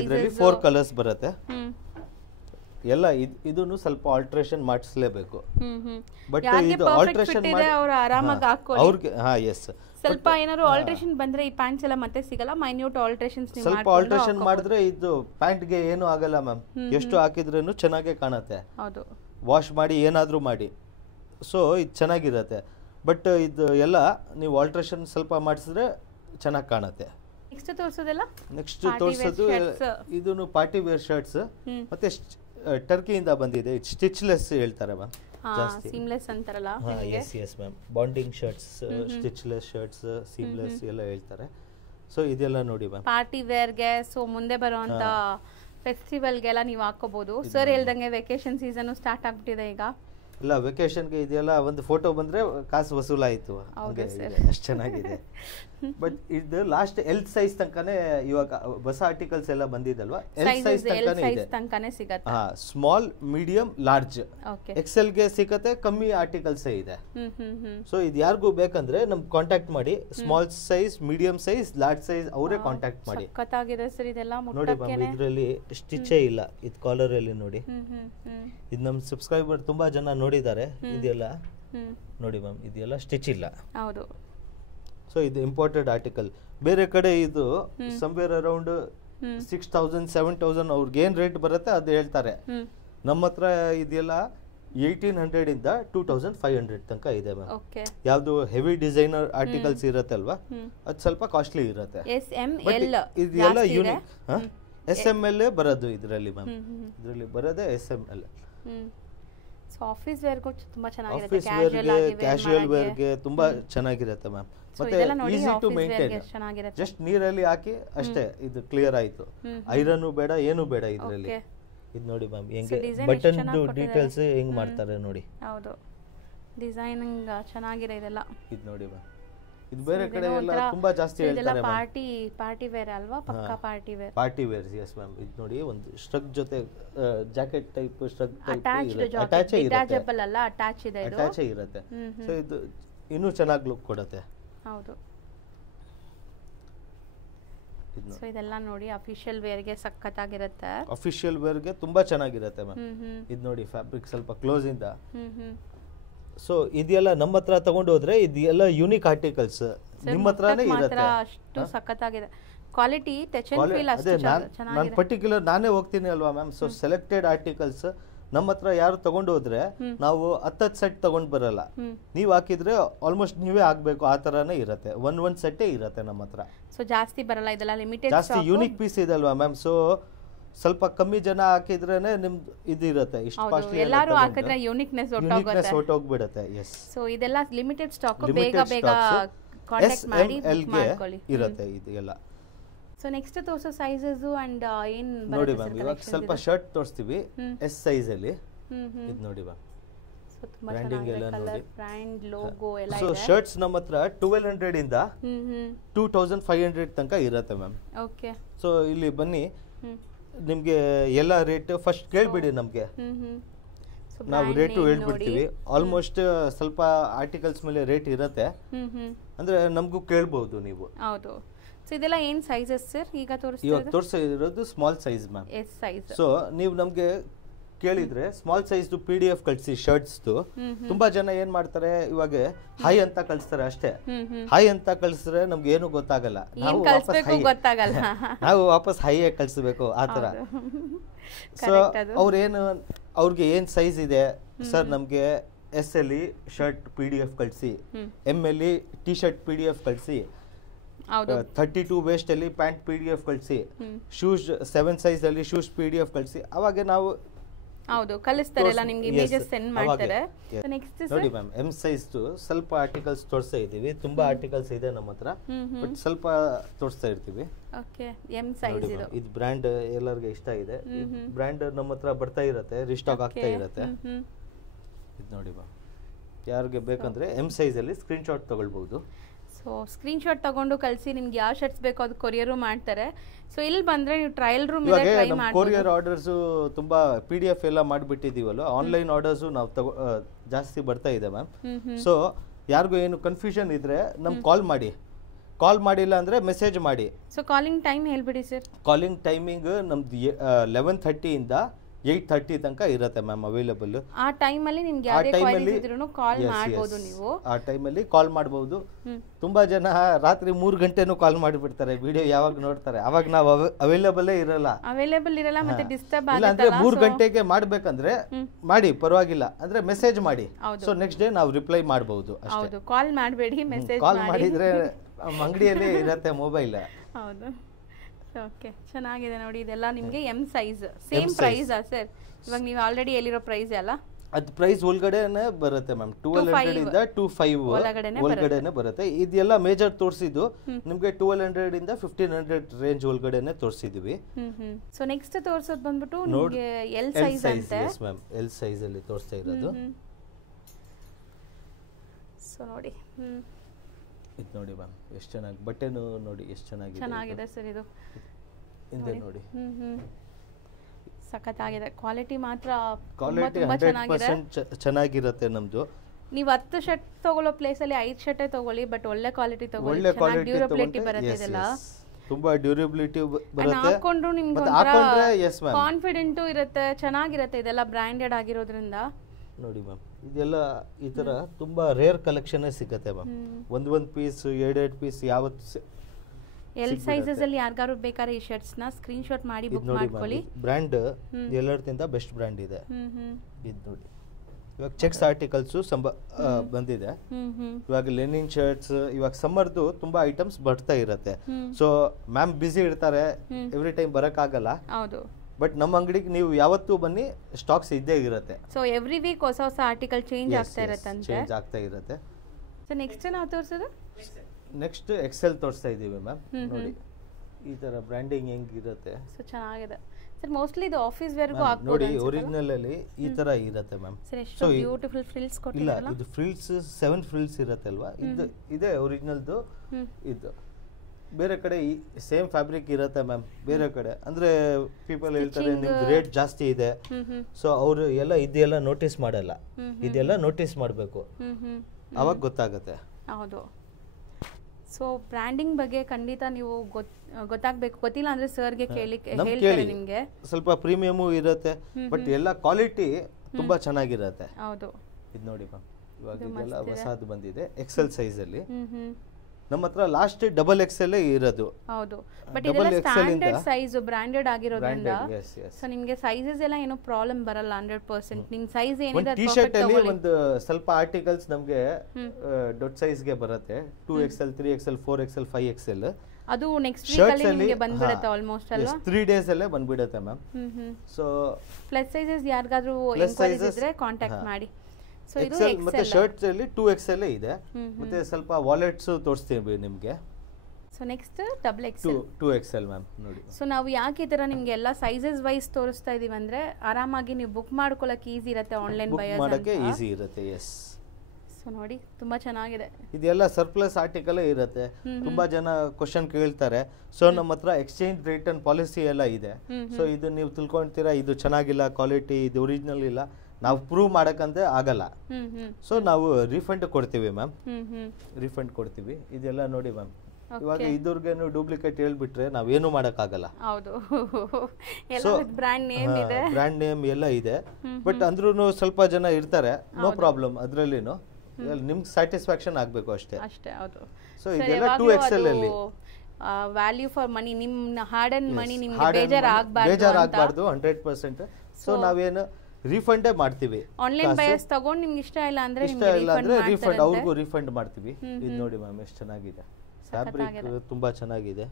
ಇದರಲ್ಲಿ 4 ಕಲರ್ಸ್ ಬರುತ್ತೆ. ಎಲ್ಲ ಇದನ್ನು ಸ್ವಲ್ಪ ಆಲ್ಟ್ರೇಷನ್ ಮಾಡಿಸಲೇಬೇಕು. ಬಟ್ ಇದು ಆಲ್ಟ್ರೇಷನ್ ಮಾಡಿ ಅವರು ಆರಾಮಾಗಿ ಹಾಕೊಳ್ಳಿ ಅವ್ರಿಗೆ. ಹಾ, ಎಸ್, ಸ್ವಲ್ಪ ಏನಾದ್ರು ಆಲ್ಟ್ರೇಷನ್ ಬಂದ್ರೆ ಈ ಪ್ಯಾಂಟ್ಸ್ ಎಲ್ಲ ಮತ್ತೆ ಸಿಗಲ್ಲ. ಮೈನ್ಯೂಟ್ ಆಲ್ಟ್ರೇಷನ್ಸ್ ನೀವು ಸ್ವಲ್ಪ ಆಲ್ಟ್ರೇಷನ್ ಮಾಡಿದ್ರೆ ಇದು ಪ್ಯಾಂಟ್ ಗೆ ಏನು ಆಗಲ್ಲ ಮ್ಯಾಮ್. ಎಷ್ಟು ಹಾಕಿದ್ರೇನು ಚೆನ್ನಾಗೇ ಕಾಣುತ್ತೆ. ಹೌದು, ವಾಶ್ ಮಾಡಿ ಏನಾದ್ರೂ ಮಾಡಿ. ಸೊ ಇದು ಚೆನ್ನಾಗಿರುತ್ತೆ. ಬಟ್ ಇದು ಎಲ್ಲ ನೀವು ಆಲ್ಟ್ರೇಷನ್ ಸ್ವಲ್ಪ ಮಾಡಿಸಿದ್ರೆ ಚೆನ್ನಾಗಿ ಕಾಣುತ್ತೆ. ನೆಕ್ಸ್ಟ್ ತೋರಿಸೋದು ಇದನ್ನು ಪಾರ್ಟಿ ವೇರ್ ಶರ್ಟ್ಸ್. ಮತ್ತೆ ಟರ್ಕಿಯಿಂದ ಬಂದಿದೆ, ಸ್ಟಿಚ್ಲೆಸ್ ಹೇಳ್ತಾರೆ ಮ್ಯಾಮ್, ಜಾಸ್ತಿ ಸೀಮ್ಲೆಸ್ ಅಂತಾರಲ್ಲ. Yes ma'am, bonding shirts, stitchless shirts, seamless ಎಲ್ಲ ಹೇಳ್ತಾರೆ. ಸೊ ಇದೆಲ್ಲ ನೋಡಿ ಮ್ಯಾಮ್, ಪಾರ್ಟಿ ವೇರ್ಗೆ. ಸೊ ಮುಂದೆ ಬರುವಂತ ಫೆಸ್ಟಿವಲ್ಗೆಲ್ಲ ನೀವು ಹಾಕೋಬಹುದು. ಸರ್ ಹೇಳ್ದಂಗೆ ವೆಕೇಶನ್ ಸೀಸನ್ ಸ್ಟಾರ್ಟ್ ಆಗ್ಬಿಟ್ಟಿದೆ ಈಗ. ಇಲ್ಲ ವೆಕೇಶನ್ಗೆ ಇದೆಲ್ಲ ಒಂದು ಫೋಟೋ ಬಂದ್ರೆ ಕಾಸು ವಸೂಲಾಯಿತು, ಅಷ್ಟು ಚೆನ್ನಾಗಿದೆ. ಬಟ್ ಇದು ಲಾಸ್ಟ್ ಎಲ್ ಸೈಜ್ ತನಕನೇ ಇವಾಗ ಹೊಸ ಆರ್ಟಿಕಲ್ಸ್ ಎಲ್ಲ ಬಂದಿದಲ್ವಾ, ಎಲ್ ಸೈಜ್ ತನಕನೇ ಇದೆ. ಸ್ಮಾಲ್, ಮೀಡಿಯಂ, ಲಾರ್ಜ್, ಎಕ್ಸೆಲ್ ಗೆ ಸಿಕ್ಕತ್ತೆ, ಕಮ್ಮಿ ಆರ್ಟಿಕಲ್ಸ್ ಇದೆ. ಸೊ ಇದು ಯಾರಿಗೂ ಬೇಕಂದ್ರೆ ನಮ್ಗೆ ಕಾಂಟ್ಯಾಕ್ಟ್ ಮಾಡಿ. Small size, medium size, large size ಅವರೇ ಕಾಂಟ್ಯಾಕ್ಟ್ ಮಾಡಿ. ನೋಡಿ ಮ್ಯಾಮ್, ಇದರಲ್ಲಿ ಸ್ಟಿಚೇ ಇಲ್ಲ, ಇದು ಕಾಲರ್ ಅಲ್ಲಿ ನೋಡಿ. ಇದು ನಮ್ಮ ಸಬ್ಸ್ಕ್ರೈಬರ್ ತುಂಬಾ ಜನ ನೋಡಿದ್ದಾರೆ. ಇದೆಲ್ಲ ನೋಡಿ ಮ್ಯಾಮ್, ಇದೆಲ್ಲ ಸ್ಟಿಚ್ ಇಲ್ಲ. ಹೌದು. ಸೊ ಇದು ಇಂಪೋರ್ಟೆಡ್ ಆರ್ಟಿಕಲ್. ಬೇರೆ ಕಡೆ ಇದು ಸಮ್ವೇರ್ ಅರೌಂಡ್ 6000 7000 ಅವ್ರಿಗೆ ಏನ್ ರೇಟ್ ಬರುತ್ತೆ ಅದು ಹೇಳ್ತಾರೆ. ನಮ್ಮ ಹತ್ರ ಇದೆಲ್ಲ 1800 ಇಂದ 2500 ತನಕ ಇದೆ ಮ್ಯಾಮ್. ಯಾವ್ದು ಹೆವಿ ಡಿಸೈನರ್ ಆರ್ಟಿಕಲ್ಸ್ ಇರುತ್ತೆ ಅಲ್ವಾ, ಅದು ಸ್ವಲ್ಪ ಕಾಸ್ಟ್ಲಿ ಇರುತ್ತೆ. ಇದೆಲ್ಲ ಯೂನಿಕ್. SML ಬರೋದು ಇದರಲ್ಲಿ ಮ್ಯಾಮ್, ಇದರಲ್ಲಿ ಬರೋದೇ SML. ಆಫೀಸ್ ವೇರ್ಗೂ ತುಂಬಾ ಚೆನ್ನಾಗಿರುತ್ತೆ, ಆಫೀಸ್ ವೇರ್ಗೆ, ಕ್ಯಾಶುಯಲ್ ವೇರ್ಗೆ ತುಂಬಾ ಚೆನ್ನಾಗಿರುತ್ತೆ ಮ್ಯಾಮ್. ಮತ್ತೆ ಈಸಿ ಟು ಮೇಂಟೈನ್. ಜಸ್ಟ್ ನೀರಲ್ಲಿ ಹಾಕಿ ಅಷ್ಟೇ, ಇದು ಕ್ಲಿಯರ್ ಆಯ್ತು. ಐರನ್ ಬೇಡ, ಏನು ಬೇಡ ಇದರಲ್ಲಿ. ಇದು ನೋಡಿ ಮ್ಯಾಮ್, ಹೆಂಗೆ ಬಟನ್ ಡೀಟೇಲ್ಸ್ ಹೆಂಗ್ ಮಾಡ್ತಾರೆ ನೋಡಿ. ಹೌದು, ಡಿಸೈನಿಂಗ್ ಚೆನ್ನಾಗಿದೆ ಇದೆಲ್ಲ. ಇದು ನೋಡಿ ಮ್ಯಾಮ್, ಇದು ಬೇರೆ ಕಡೆ ಎಲ್ಲ ತುಂಬಾ ಜಾಸ್ತಿ ಹೇಳ್ತಾರೆ. ಪಾರ್ಟಿ ವೇರ್ ಅಲ್ವಾ, ಪಕ್ಕಾ party wear. Party wear, yes ma'am. ಇದು ನೋಡಿ, ಒಂದು ಸ್ಟ್ರಗ್ ಜೊತೆ jacket type shrug type attach ಇರುತ್ತೆ, ಅಲ್ಲ ಅಟ್ಯಾಚ್ ಇದೆ, ಇದು ಅಟ್ಯಾಚ್ ಇರುತ್ತೆ. ಸೊ ಇದು ಇನ್ನೂ ಚೆನ್ನಾಗಿ ಲುಕ್ ಕೊಡುತ್ತೆ. ಹೌದು. ಸೊ ಇದೆಲ್ಲ ನೋಡಿ ಅಫಿಷಿಯಲ್ ವೇರ್ ಗೆ ಸಕ್ಕತ್ತಾಗಿರುತ್ತೆ. ಅಫಿಷಿಯಲ್ ವೇರ್ ಗೆ ತುಂಬಾ ಚೆನ್ನಾಗಿರುತ್ತೆ ಮ್ಯಾಮ್. ಇದು ನೋಡಿ, ಫ್ಯಾಬ್ರಿಕ್ ಸ್ವಲ್ಪ ಕ್ಲೋಸ್ ಇಂದ. ಸೊ ಇದೆಲ್ಲ ನಮ್ಮ ಹತ್ರ ತಗೊಂಡು ಹೋದ್ರೆ ಇದೆಲ್ಲ ಯೂನಿಕ್ ಆರ್ಟಿಕಲ್ಸ್ ನಿಮ್ಮ ಹತ್ರನೇ ಇರುತ್ತೆ. ಅಷ್ಟು ಸಕ್ಕತ್ತಾಗಿದೆ ಕ್ವಾಲಿಟಿ, ಟಚ್ ಅಂಡ್ ಫೀಲ್ ಅಷ್ಟು ಚೆನ್ನಾಗಿದೆ. ನಾನು ಪರ್ಟಿಕ್ಯುಲರ್ ನಾನೇ ಹೋಗ್ತೀನಿ ಅಲ್ವಾ ಮ್ಯಾಮ್. ಸೊ ಸೆಲೆಕ್ಟೆಡ್ ಆರ್ಟಿಕಲ್ಸ್ ನಮ್ಮ ಹತ್ರ ಯಾರು ತಗೊಂಡು ಹೋದ್ರೆ ನಾವು 10 ಸೆಟ್ ತಗೊಂಡ್ ಬರಲ್ಲ. ನೀವ್ ಹಾಕಿದ್ರೆ ಆಲ್ಮೋಸ್ಟ್ ನೀವೇ ಆಗ್ಬೇಕು, ಆ ತರಾನೇ ಇರುತ್ತೆ. ಒಂದ್ ಸೆಟ್ಟೇ ಇರುತ್ತೆ ನಮ್ಮ ಹತ್ರ. ಸೊ ಜಾಸ್ತಿ ಬರಲ್ಲ, ಇದೆಲ್ಲ ಲಿಮಿಟೆಡ್, ಜಾಸ್ತಿ ಯೂನಿಕ್ ಪೀಸ್ ಇದೆ ಅಲ್ವಾ ಮ್ಯಾಮ್. ಸೊ ಸ್ವಲ್ಪ ಕಮ್ಮಿ ಜನ ಹಾಕಿದ್ರೇನೆ ನಿಮ್ದು ಇದು ಇರುತ್ತೆ. ಇಷ್ಟು ಕಾಸ್ಟ್ಲಿ ಎಲ್ಲರೂ ಹಾಕಿದ್ರೆ ಯೂನಿಕ್ನೆಸ್ ಹೊರಟೋಗ್ಬಿಡುತ್ತೆ. ಎಸ್. ಸೊ ಇದೆಲ್ಲ ಲಿಮಿಟೆಡ್ ಸ್ಟಾಕ್, ಬೇಗ ಕಾಂಟ್ಯಾಕ್ಟ್ ಮಾಡಿ ಮಾಡ್ಕೊಳ್ಳಿ ಇರುತ್ತೆ ಇದು ಎಲ್ಲ. ಸೊ ನೆಕ್ಸ್ಟ್ ತೋರಿಸೋ ಸೈಜಸ್ ಅಂಡ್ ಏನ್ ನೋಡಿ ಮ್ಯಾಮ್, ಇವಾಗ ಸ್ವಲ್ಪ ಶರ್ಟ್ ತೋರಿಸ್ತೀವಿ ಎಸ್ ಸೈಜ್ ಅಲ್ಲಿ. ಇದು ನೋಡಿ ಮ್ಯಾಮ್, ಸೊ ತುಂಬಾ ಚೆನ್ನಾಗಿದೆ, ಕಲರ್, ಬ್ರ್ಯಾಂಡ್, ಲೋಗೋ ಎಲ್ಲ ಇದೆ. ಸೊ ಶರ್ಟ್ಸ್ ನಮ್ಮ ಹತ್ರ 1200 ಇಂದ 2500 ತನಕ ಇರುತ್ತೆ ಮ್ಯಾಮ್. ಓಕೆ. ಸೊ ಇಲ್ಲಿ ಬನ್ನಿ, ನಿಮ್ಗೆ ಎಲ್ಲ ರೇಟ್ ಫಸ್ಟ್ ಕೇಳ್ಬಿಡಿ ನಮ್ಗೆ, ನಾವು ರೇಟು ಹೇಳ್ಬಿಡ್ತೀವಿ. ಆಲ್ಮೋಸ್ಟ್ ಸ್ವಲ್ಪ ಆರ್ಟಿಕಲ್ಸ್ ಮೇಲೆ ರೇಟ್ ಇರುತ್ತೆ, ಅಂದ್ರೆ ನಮಗೂ ಕೇಳ್ಬಹುದು ನೀವು. ಹೌದು. ಸೊ ಇದೆಲ್ಲ ಏನ್ ಸೈಜಸ್ ಸರ್ ಈಗ ತೋರಿಸಿರೋದು? Small size ma'am. Yes size. So ನೀವು ನಮ್ಗೆ ಕೇಳಿದ್ರೆ ಸ್ಮಾಲ್ ಸೈಜ್ PDF ಕಳಿಸಿ ಶರ್ಟ್ಸ್. ತುಂಬಾ ಜನ ಏನ್ ಮಾಡ್ತಾರೆ, ಇವಾಗ ಹೈ ಅಂತ ಕಳಿಸ್ತಾರೆ ಅಷ್ಟೇ. ಹೈ ಅಂತ ಕಳಿಸಿದ್ರೆ ನಮ್ಗೆ ಏನು ಗೊತ್ತಾಗಲ್ಲ, ನಾವು ವಾಪಸ್ ಹೈ ಕಳಿಸ್ಬೇಕು ಆ ತರ. ಸೊ ಅವ್ರಿಗೆ ಏನ್ ಸೈಜ್ ಇದೆ ಸರ್, ನಮ್ಗೆ SL ಶರ್ಟ್ PDF ಕಳಿಸಿ, ML ಟಿ ಶರ್ಟ್ PDF ಕಳಿಸಿ, 32 ವೇಸ್ಟ್ ಅಲ್ಲಿ ಪ್ಯಾಂಟ್ PDF ಕಳಿಸಿ, ಶೂಸ್ 7 ಸೈಜ್ ಅಲ್ಲಿ ಶೂಸ್ PDF ಕಳಿಸಿ. ಅವಾಗ ನಾವು ಹೌದು ಕಳಿಸ್ತಾರಲ್ಲ, ನಿಮಗೆ ಇಮೇಜಸ್ ಸೆಂಡ್ ಮಾಡ್ತಾರೆ. ನೆಕ್ಸ್ಟ್ ನೋಡಿ ಮ್ಯಾಮ್, M ಸೈಜ್ ಸ್ವಲ್ಪ ಆರ್ಟಿಕಲ್ಸ್ ತೋರಿಸ್ತಾ ಇದೀವಿ. ತುಂಬಾ ಆರ್ಟಿಕಲ್ಸ್ ಇದೆ ನಮ್ಮ ಹತ್ರ, ಬಟ್ ಸ್ವಲ್ಪ ತೋರಿಸ್ತಾ ಇರ್ತೀವಿ. ಓಕೆ. M ಸೈಜ್ ಇದು ಬ್ರ್ಯಾಂಡ್ ಎಲ್ಲರಿಗೂ ಇಷ್ಟ ಇದೆ. ಬ್ರ್ಯಾಂಡ್ ನಮ್ಮ ಹತ್ರ ಬರ್ತಾ ಇರುತ್ತೆ, ರಿಸ್ಟಾಕ್ ಆಗ್ತಾ ಇರುತ್ತೆ. ಇದು ನೋಡಿ ಮ್ಯಾಮ್, ಯಾರಿಗೆ ಬೇಕಂದ್ರೆ M ಸೈಜ್ ಅಲ್ಲಿ ಸ್ಕ್ರೀನ್ ಶಾಟ್ ತಗೊಳ್ಬಹುದು. ಸೊ ಸ್ಕ್ರೀನ್ ಶಾಟ್ ತಗೊಂಡು ಕಳಿಸಿ, ನಿಮ್ಗೆ ಯಾವ ಶರ್ಟ್ಸ್ ಬೇಕೋ ಅದು ಕೊರಿಯರು ಮಾಡ್ತಾರೆ. ಸೊ ಇಲ್ಲಿ ಬಂದ್ರೆ ನೀವು ಟ್ರಯಲ್ ರೂಮ್ ಇದೆ, ಟ್ರೈ ಮಾಡಿ. ಕೊರಿಯರ್ ಆರ್ಡರ್ಸ್ ತುಂಬಾ PDF ಎಲ್ಲ ಮಾಡಿಬಿಟ್ಟಿದೀವಲ್ಲ, ಆನ್ಲೈನ್ ಆರ್ಡರ್ಸ್ ನಾವು ಜಾಸ್ತಿ ಬರ್ತಾ ಇದೆ ಮ್ಯಾಮ್. ಸೊ ಯಾರಿಗೂ ಏನು ಕನ್ಫ್ಯೂಷನ್ ಇದ್ರೆ ನಮ್ಗೆ ಕಾಲ್ ಮಾಡಿ, ಕಾಲ್ ಮಾಡಿಲ್ಲ ಅಂದ್ರೆ ಮೆಸೇಜ್ ಮಾಡಿ. ಸೊ ಕಾಲಿಂಗ್ ಟೈಮ್ ಹೇಳ್ಬಿಡಿ ಸರ್. ಕಾಲಿಂಗ್ ಟೈಮಿಂಗ್ ನಮ್ದು 11:30 ಇಂದ 8:30 ತನಕ ಇರುತ್ತೆ ಮ್ಯಾಮ್ ಅವೈಲೇಬಲ್. ಆ ಟೈಮ್ ಅಲ್ಲಿ ನಿಮ್ಗೆ ಯಾವುದೇ ಕ್ವೈರೀಸ್ ಇದ್ರೂ ಕಾಲ್ ಮಾಡಬಹುದು ನೀವು. ಆ ಟೈಮ್ ಅಲ್ಲಿ ಕಾಲ್ ಮಾಡಬಹುದು. ತುಂಬಾ ಜನ ರಾತ್ರಿ 3 ಗಂಟೆನೂ ಕಾಲ್ ಮಾಡಿಬಿಡ್ತಾರೆ, ವಿಡಿಯೋ ಯಾವಾಗ ನೋಡ್ತಾರೆ. ಅವಾಗ ನಾವು ಅವೈಲೇಬಲ್ ಇರಲ್ಲ ಮತ್ತೆ ಡಿಸ್ಟರ್ಬ್ ಆಗುತ್ತೆ. ಅಂದ್ರೆ 3 ಗಂಟೆಗೆ ಮಾಡ್ಬೇಕಂದ್ರೆ ಮಾಡಿ, ಪರವಾಗಿಲ್ಲ. ಅಂದ್ರೆ ಮೆಸೇಜ್ ಮಾಡಿ, ಸೊ ನೆಕ್ಸ್ಟ್ ಡೇ ನಾವು ರಿಪ್ಲೈ ಮಾಡಬಹುದು ಅಷ್ಟೇ. ಹೌದು, ಕಾಲ್ ಮಾಡಬೇಡಿ, ಮೆಸೇಜ್ ಮಾಡಿ. ಕಾಲ್ ಮಾಡಿದ್ರೆ ಅಂಗಡಿಯಲ್ಲಿ ಇರುತ್ತೆ ಮೊಬೈಲ್. ಹೌದು. ಓಕೆ, ಚೆನ್ನಾಗಿದೆ ನೋಡಿ. ಇದೆಲ್ಲ ನಿಮಗೆ M size same price sir? ಇವಾಗ ನೀವು ಆಲ್ರೆಡಿ ಹೇಳಿರೋ ಪ್ರೈಸ್ ಅಲ್ಲ, ಅದು ಪ್ರೈಸ್ ಒಳಗಡೆನೆ ಬರುತ್ತೆ ಮ್ಯಾಮ್. 1200 ಇಂದ 25 ಒಳಗಡೆನೆ ಬರುತ್ತೆ. ಇದೆಲ್ಲ ಮೇಜರ್ ತೋರಿಸಿದ್ದು ನಿಮ್ಗೆ 1200 ಇಂದ 1500 ರೇಂಜ್ ಒಳಗಡೆನೆ ತೋರಿಸಿದೀವಿ. ಸೊ ನೆಕ್ಸ್ಟ್ ತೋರಿಸೋದು ಬಂದ್ಬಿಟ್ಟು ನಿಮಗೆ L ಸೈಜ್ ಅಂತೆ. ಎಸ್ ಮ್ಯಾಮ್, L ಸೈಜ್ ಅಲ್ಲಿ ತೋರಿಸ್ತಾ ಇರೋದು. ನೋಡಿ ಇದು ನೋಡಿ ಮ್ಯಾಮ್ ಎಷ್ಟು ಚೆನ್ನಾಗಿ ಬಟ್ಟೆನೂ ನೋಡಿ ಎಷ್ಟು ಚೆನ್ನಾಗಿದೆ ಸರ್ ಇದು ಹಿಂದೆ ನೋಡಿ ಸಖತ್ತಾಗಿದೆ ಕ್ವಾಲಿಟಿ ಮಾತ್ರ ಕ್ವಾಲಿಟಿ 100% ಚೆನ್ನಾಗಿರುತ್ತೆ ನಮ್ಮದು ನೀವು 10 ಶರ್ಟ್ ತಗೊಳ್ಳೋ ಪ್ಲೇಸಲ್ಲಿ 5 ಶರ್ಟೇ ತಗೊಳ್ಳಿ ಬಟ್ ಒಳ್ಳೆ ಕ್ವಾಲಿಟಿ ತಗೊಳ್ಳಿ ಒಳ್ಳೆ ಕ್ವಾಲಿಟಿ ಡ್ಯೂರಬಿಲಿಟಿ ಬರುತ್ತೆ ಇದೆಲ್ಲ ತುಂಬಾ ಡ್ಯೂರಬಿಲಿಟಿ ಬರುತ್ತೆ ಹಾಕೊಂಡ್ರು ನಿಮ್ಗೆ ಹಾಕೊಂಡ್ರೆ ಎಸ್ ಮ್ಯಾಮ್ ಕಾನ್ಫಿಡೆಂಟ್ ಇರುತ್ತೆ ಚೆನ್ನಾಗಿರುತ್ತೆ ಇದೆಲ್ಲ ಬ್ರಾಂಡೆಡ್ ಆಗಿರೋದ್ರಿಂದ ನೋಡಿ ಮ್ಯಾಮ್ ಇದೆಲ್ಲ ಈ ತರ ತುಂಬಾ ರೇರ್ ಕಲೆಕ್ಷನ್ ಸಿಗುತ್ತೆ ಮ್ಯಾಮ್ ಒಂದು ಪೀಸ್ ಎರಡು ಪೀಸ್ ಯಾವತ್ತು ಎಲ್ ಸೈಜಸ್ ಅಲ್ಲಿ ಯಾರಿಗಾರು ಬೇಕಾದ್ರೆ ಈ ಶರ್ಟ್ಸ್ ನ ಸ್ಕ್ರೀನ್ ಶಾಟ್ ಮಾಡಿ ಬುಕ್ ಮಾಡ್ಕೊಳ್ಳಿ ಬ್ರಾಂಡ್ ಎಲ್ಲರಿಗಿಂತ ಬೆಸ್ಟ್ ಬ್ರಾಂಡ್ ಇದೆ ಇದು ನೋಡಿ ಇವಾಗ ಚೆಕ್ಸ್ ಆರ್ಟಿಕಲ್ಸ್ ಬಂದಿದೆ ಇವಾಗ ಲೆನಿನ್ ಶರ್ಟ್ಸ್ ಇವಾಗ ಸಮ್ಮರ್ದು ತುಂಬಾ ಐಟಮ್ಸ್ ಬರ್ತಾ ಇರುತ್ತೆ ಸೊ ಮ್ಯಾಮ್ ಬಿಸಿ ಇರ್ತಾರೆ ಎವ್ರಿ ಟೈಮ್ ಬರಕ್ಕಾಗಲ್ಲ ಹೌದು ಬಟ್ ನಮ್ಮ ಅಂಗಡಿಗೆ ನೀವು ಯಾವತ್ತೂ ಬನ್ನಿ ಸ್ಟಾಕ್ಸ್ ಇದ್ದೇ ಇರುತ್ತೆ ಸೊ ಎವ್ರಿ ವೀಕ್ ಹೊಸ ಆರ್ಟಿಕಲ್ ಚೇಂಜ್ ಆಗ್ತಾ ಇರುತ್ತೆ ಚೇಂಜ್ ಆಗ್ತಾ ಇರುತ್ತೆ ಸೊ ನೆಕ್ಸ್ಟ್ ನಾವು ತೋರಿಸೋದು ನೆಕ್ಸ್ಟ್ ಎಕ್ಸೆಲ್ ತೋರಿಸ್ತಾ ಇದೀವಿ ಮ್ಯಾಮ್ ನೋಡಿ ಈ ತರ ಬ್ರ್ಯಾಂಡಿಂಗ್ ಹೆಂಗಿರುತ್ತೆ ಸೊ ಚೆನ್ನಾಗಿದೆ ಸರ್ ಮೋಸ್ಟ್ಲಿ ಇದು ಆಫೀಸ್ ವೇರ್ಗೂ ಹಾಕಬಹುದು ನೋಡಿ ಒರಿಜಿನಲ್ ಅಲ್ಲಿ ಈ ತರ ಇರುತ್ತೆ ಮ್ಯಾಮ್ ಸೊ ಬ್ಯೂಟಿಫುಲ್ ಫ್ರಿಲ್ಸ್ ಕೊಟ್ಟಿದ್ದಾರೆ ಇಲ್ಲ ಇದು ಫ್ರಿಲ್ಸ್ 7 ಫ್ರಿಲ್ಸ್ ಇರುತ್ತೆ ಅಲ್ವಾ ಇದು ಇದೆ ಒರಿಜಿನಲ್ದು ಇದು ಬೇರೆ ಕಡೆ ಸೇಮ್ ಫ್ಯಾಬ್ರಿಕ್ ಇರುತ್ತೆ ಮ್ಯಾಮ್ ಬೇರೆ ಕಡೆ ಅಂದ್ರೆ ಪೀಪಲ್ ಹೇಳ್ತಾರೆ ನಿಮ್ದು ರೇಟ್ ಜಾಸ್ತಿ ಇದೆ ಸೊ ಅವರು ಎಲ್ಲ ಇದೆಲ್ಲ ನೋಟಿಸ್ ಮಾಡಲ್ಲ ಇದೆಲ್ಲ ನೋಟಿಸ್ ಮಾಡಬೇಕು ಅವಾಗ ಗೊತ್ತಾಗುತ್ತೆ ಹೌದು ಸೊ ಬ್ರ್ಯಾಂಡಿಂಗ್ ಬಗ್ಗೆ ಖಂಡಿತ ನೀವು ಗೊತ್ತಾಗಬೇಕು ಗೊತ್ತಿಲ್ಲ ಅಂದ್ರೆ ಸರ್ಗೆ ಹೇಳ್ತಾರೆ ನಿಮಗೆ ಸ್ವಲ್ಪ ಪ್ರೀಮಿಯಮು ಇರುತ್ತೆ ಬಟ್ ಎಲ್ಲ ಕ್ವಾಲಿಟಿ ತುಂಬಾ ಚೆನ್ನಾಗಿರುತ್ತೆ ಹೌದು ಇದು ನೋಡಿ ಮ್ಯಾಮ್ ಇವಾಗ ಇದೆಲ್ಲ ಹೊಸದು ಬಂದಿದೆ ಎಕ್ಸೆಲ್ ಸೈಜ್ ಅಲ್ಲಿ ನಮ್ಮ ಹತ್ರ ಲಾಸ್ಟ್ ಡಬಲ್ ಎಕ್ಸೆಲ್ ಇರೋದು ಹೌದು ಬಟ್ ಇದೆಲ್ಲ ಸ್ಟ್ಯಾಂಡರ್ಡ್ ಸೈಜ್ ಬ್ರಾಂಡೆಡ್ ಆಗಿರೋದ್ರಿಂದ ಸೊ ನಿಮಗೆ ಸೈಜಸ್ ಎಲ್ಲ ಏನು ಪ್ರಾಬ್ಲಮ್ ಬರಲ್ಲ 100% ನಿಮ್ ಸೈಜ್ ಏನಿದೆ ಟಿ ಶರ್ಟ್ ಅಲ್ಲಿ ಒಂದು ಸ್ವಲ್ಪ ಆರ್ಟಿಕಲ್ಸ್ ನಮಗೆ ದೊಡ್ಡ ಸೈಜ್ ಗೆ ಬರುತ್ತೆ 2XL 3XL 4XL 5XL ಅದು ನೆಕ್ಸ್ಟ್ ವೀಕ್ ಅಲ್ಲಿ ನಿಮಗೆ ಬಂದ್ಬಿಡುತ್ತೆ ಆಲ್ಮೋಸ್ಟ್ ಅಲ್ವಾ 3 ಡೇಸ್ ಅಲ್ಲೇ ಬಂದ್ಬಿಡುತ್ತೆ ಮ್ಯಾಮ್ ಸೊ ಪ್ಲಸ್ ಸೈಜಸ್ ಯಾರಿಗಾದ್ರೂ ಎಂಕ್ವೈರೀಸ್ ಇದ್ರೆ ಕಾಂಟ್ಯಾಕ್ಟ್ ಮಾಡಿ ಸೊ ಇದು ಎಕ್ಸೆಲ್ ಮತ್ತೆ ಶರ್ಟ್ಸ್ ಅಲ್ಲಿ 2XL ಇದೆ ಮತ್ತೆ ಸ್ವಲ್ಪ ವಾಲೆಟ್ಸ್ ತೋರಿಸ್ತೀವಿ ನಿಮಗೆ so next double XL 2XL ma'am ನೋಡಿ ಸೊ ನಾವು ಯಾಕೆ ಈ ತರ ನಿಮಗೆ ಎಲ್ಲ ಸೈಜಸ್ ವೈಸ್ ತೋರಿಸ್ತಾ ಇದೀವಿ ಅಂದ್ರೆ ಆರಾಮಾಗಿ ನೀವು ಬುಕ್ ಮಾಡ್ಕೊಳ್ಳೋಕೆ ಈಸಿ ಇರುತ್ತೆ ಆನ್ಲೈನ್ ಬಯರ್ಸ್ ಮಾಡೋಕೆ ಈಸಿ ಇರುತ್ತೆ ಎಸ್ ಸೊ ನೋಡಿ ತುಂಬಾ ಚೆನ್ನಾಗಿದೆ ಇದೆಲ್ಲ ಸರ್ಪ್ಲಸ್ ಆರ್ಟಿಕಲ್ ಇರುತ್ತೆ ತುಂಬಾ ಜನ ಕ್ವಶನ್ ಕೇಳ್ತಾರೆ ಸೊ ನಮ್ಮ ಹತ್ರ ಎಕ್ಸ್ಚೇಂಜ್ ರಿಟರ್ನ್ ಪಾಲಿಸಿ ಎಲ್ಲ ಇದೆ ಸೊ ಇದು ನೀವು ತಿಳ್ಕೊಂತೀರಾ ಇದು ಚೆನ್ನಾಗಿಲ್ಲ ಕ್ವಾಲಿಟಿ ಇದು ಒರಿಜಿನಲ್ ಇಲ್ಲ ನಾವು ಪ್ರೂವ್ ಮಾಡಕ್ಕಂತ ಆಗಲ್ಲ ಸೊ ನಾವು ರೀಫಂಡ್ ಕೊಡ್ತೀವಿ ಮ್ಯಾಮ್ ರೀಫಂಡ್ ಕೊಡ್ತೀವಿ ಇದೆಲ್ಲ ನೋಡಿ ಮ್ಯಾಮ್ ಇವಾಗ ಇದ್ರಗೇನು ಡೂಪ್ಲಿಕೇಟ್ ಹೇಳ್ಬಿಟ್ರೆ ನಾವೇನು ಮಾಡಕ್ಕಾಗಲ್ಲ ಹೌದು ಎಲ್ಲ ಬ್ರ್ಯಾಂಡ್ ನೇಮ್ ಇದೆ ಬ್ರ್ಯಾಂಡ್ ನೇಮ್ ಎಲ್ಲ ಇದೆ ಬಟ್ ಅಂದ್ರೂ ಸ್ವಲ್ಪ ಜನ ಇರ್ತಾರೆ ನೋ ಪ್ರಾಬ್ಲಮ್ ಅದ್ರಲ್ಲಿನು ನಿಮ್ಗೆ ಸ್ಯಾಟಿಸ್ಫ್ಯಾಕ್ಷನ್ ಆಗ್ಬೇಕು ಅಷ್ಟೇ ಹೌದು ಸೊ ಇದೆಲ್ಲ 2XL ಅಲ್ಲಿ ವ್ಯಾಲ್ಯೂ ಫಾರ್ ಮನಿ ನಿಮ್ಮ ಹಾರ್ಡ್ ಅಂಡ್ ಮನಿ ನಿಮ್ಗೆ ಬೇಜಾರಾಗಬಾರ್ದು 100%. ಸೊ ನಾವೇನು ರೀಫಂಡೇ ಮಾಡ್ತೀವಿ ಆನ್ಲೈನ್ ಬಯರ್ಸ್ ತಗೊಂಡು ನಿಮ್ಗೆ ಇಷ್ಟ ಇಲ್ಲ ಅಂದ್ರೆ ರೀಫಂಡ್ ಅವ್ರಿಗೂ ರೀಫಂಡ್ ಮಾಡ್ತೀವಿ ಇದು ನೋಡಿ ಮ್ಯಾಮ್ ಎಷ್ಟು ಚೆನ್ನಾಗಿದೆ ಫ್ಯಾಬ್ರಿಕ್ ತುಂಬಾ ಚೆನ್ನಾಗಿದೆ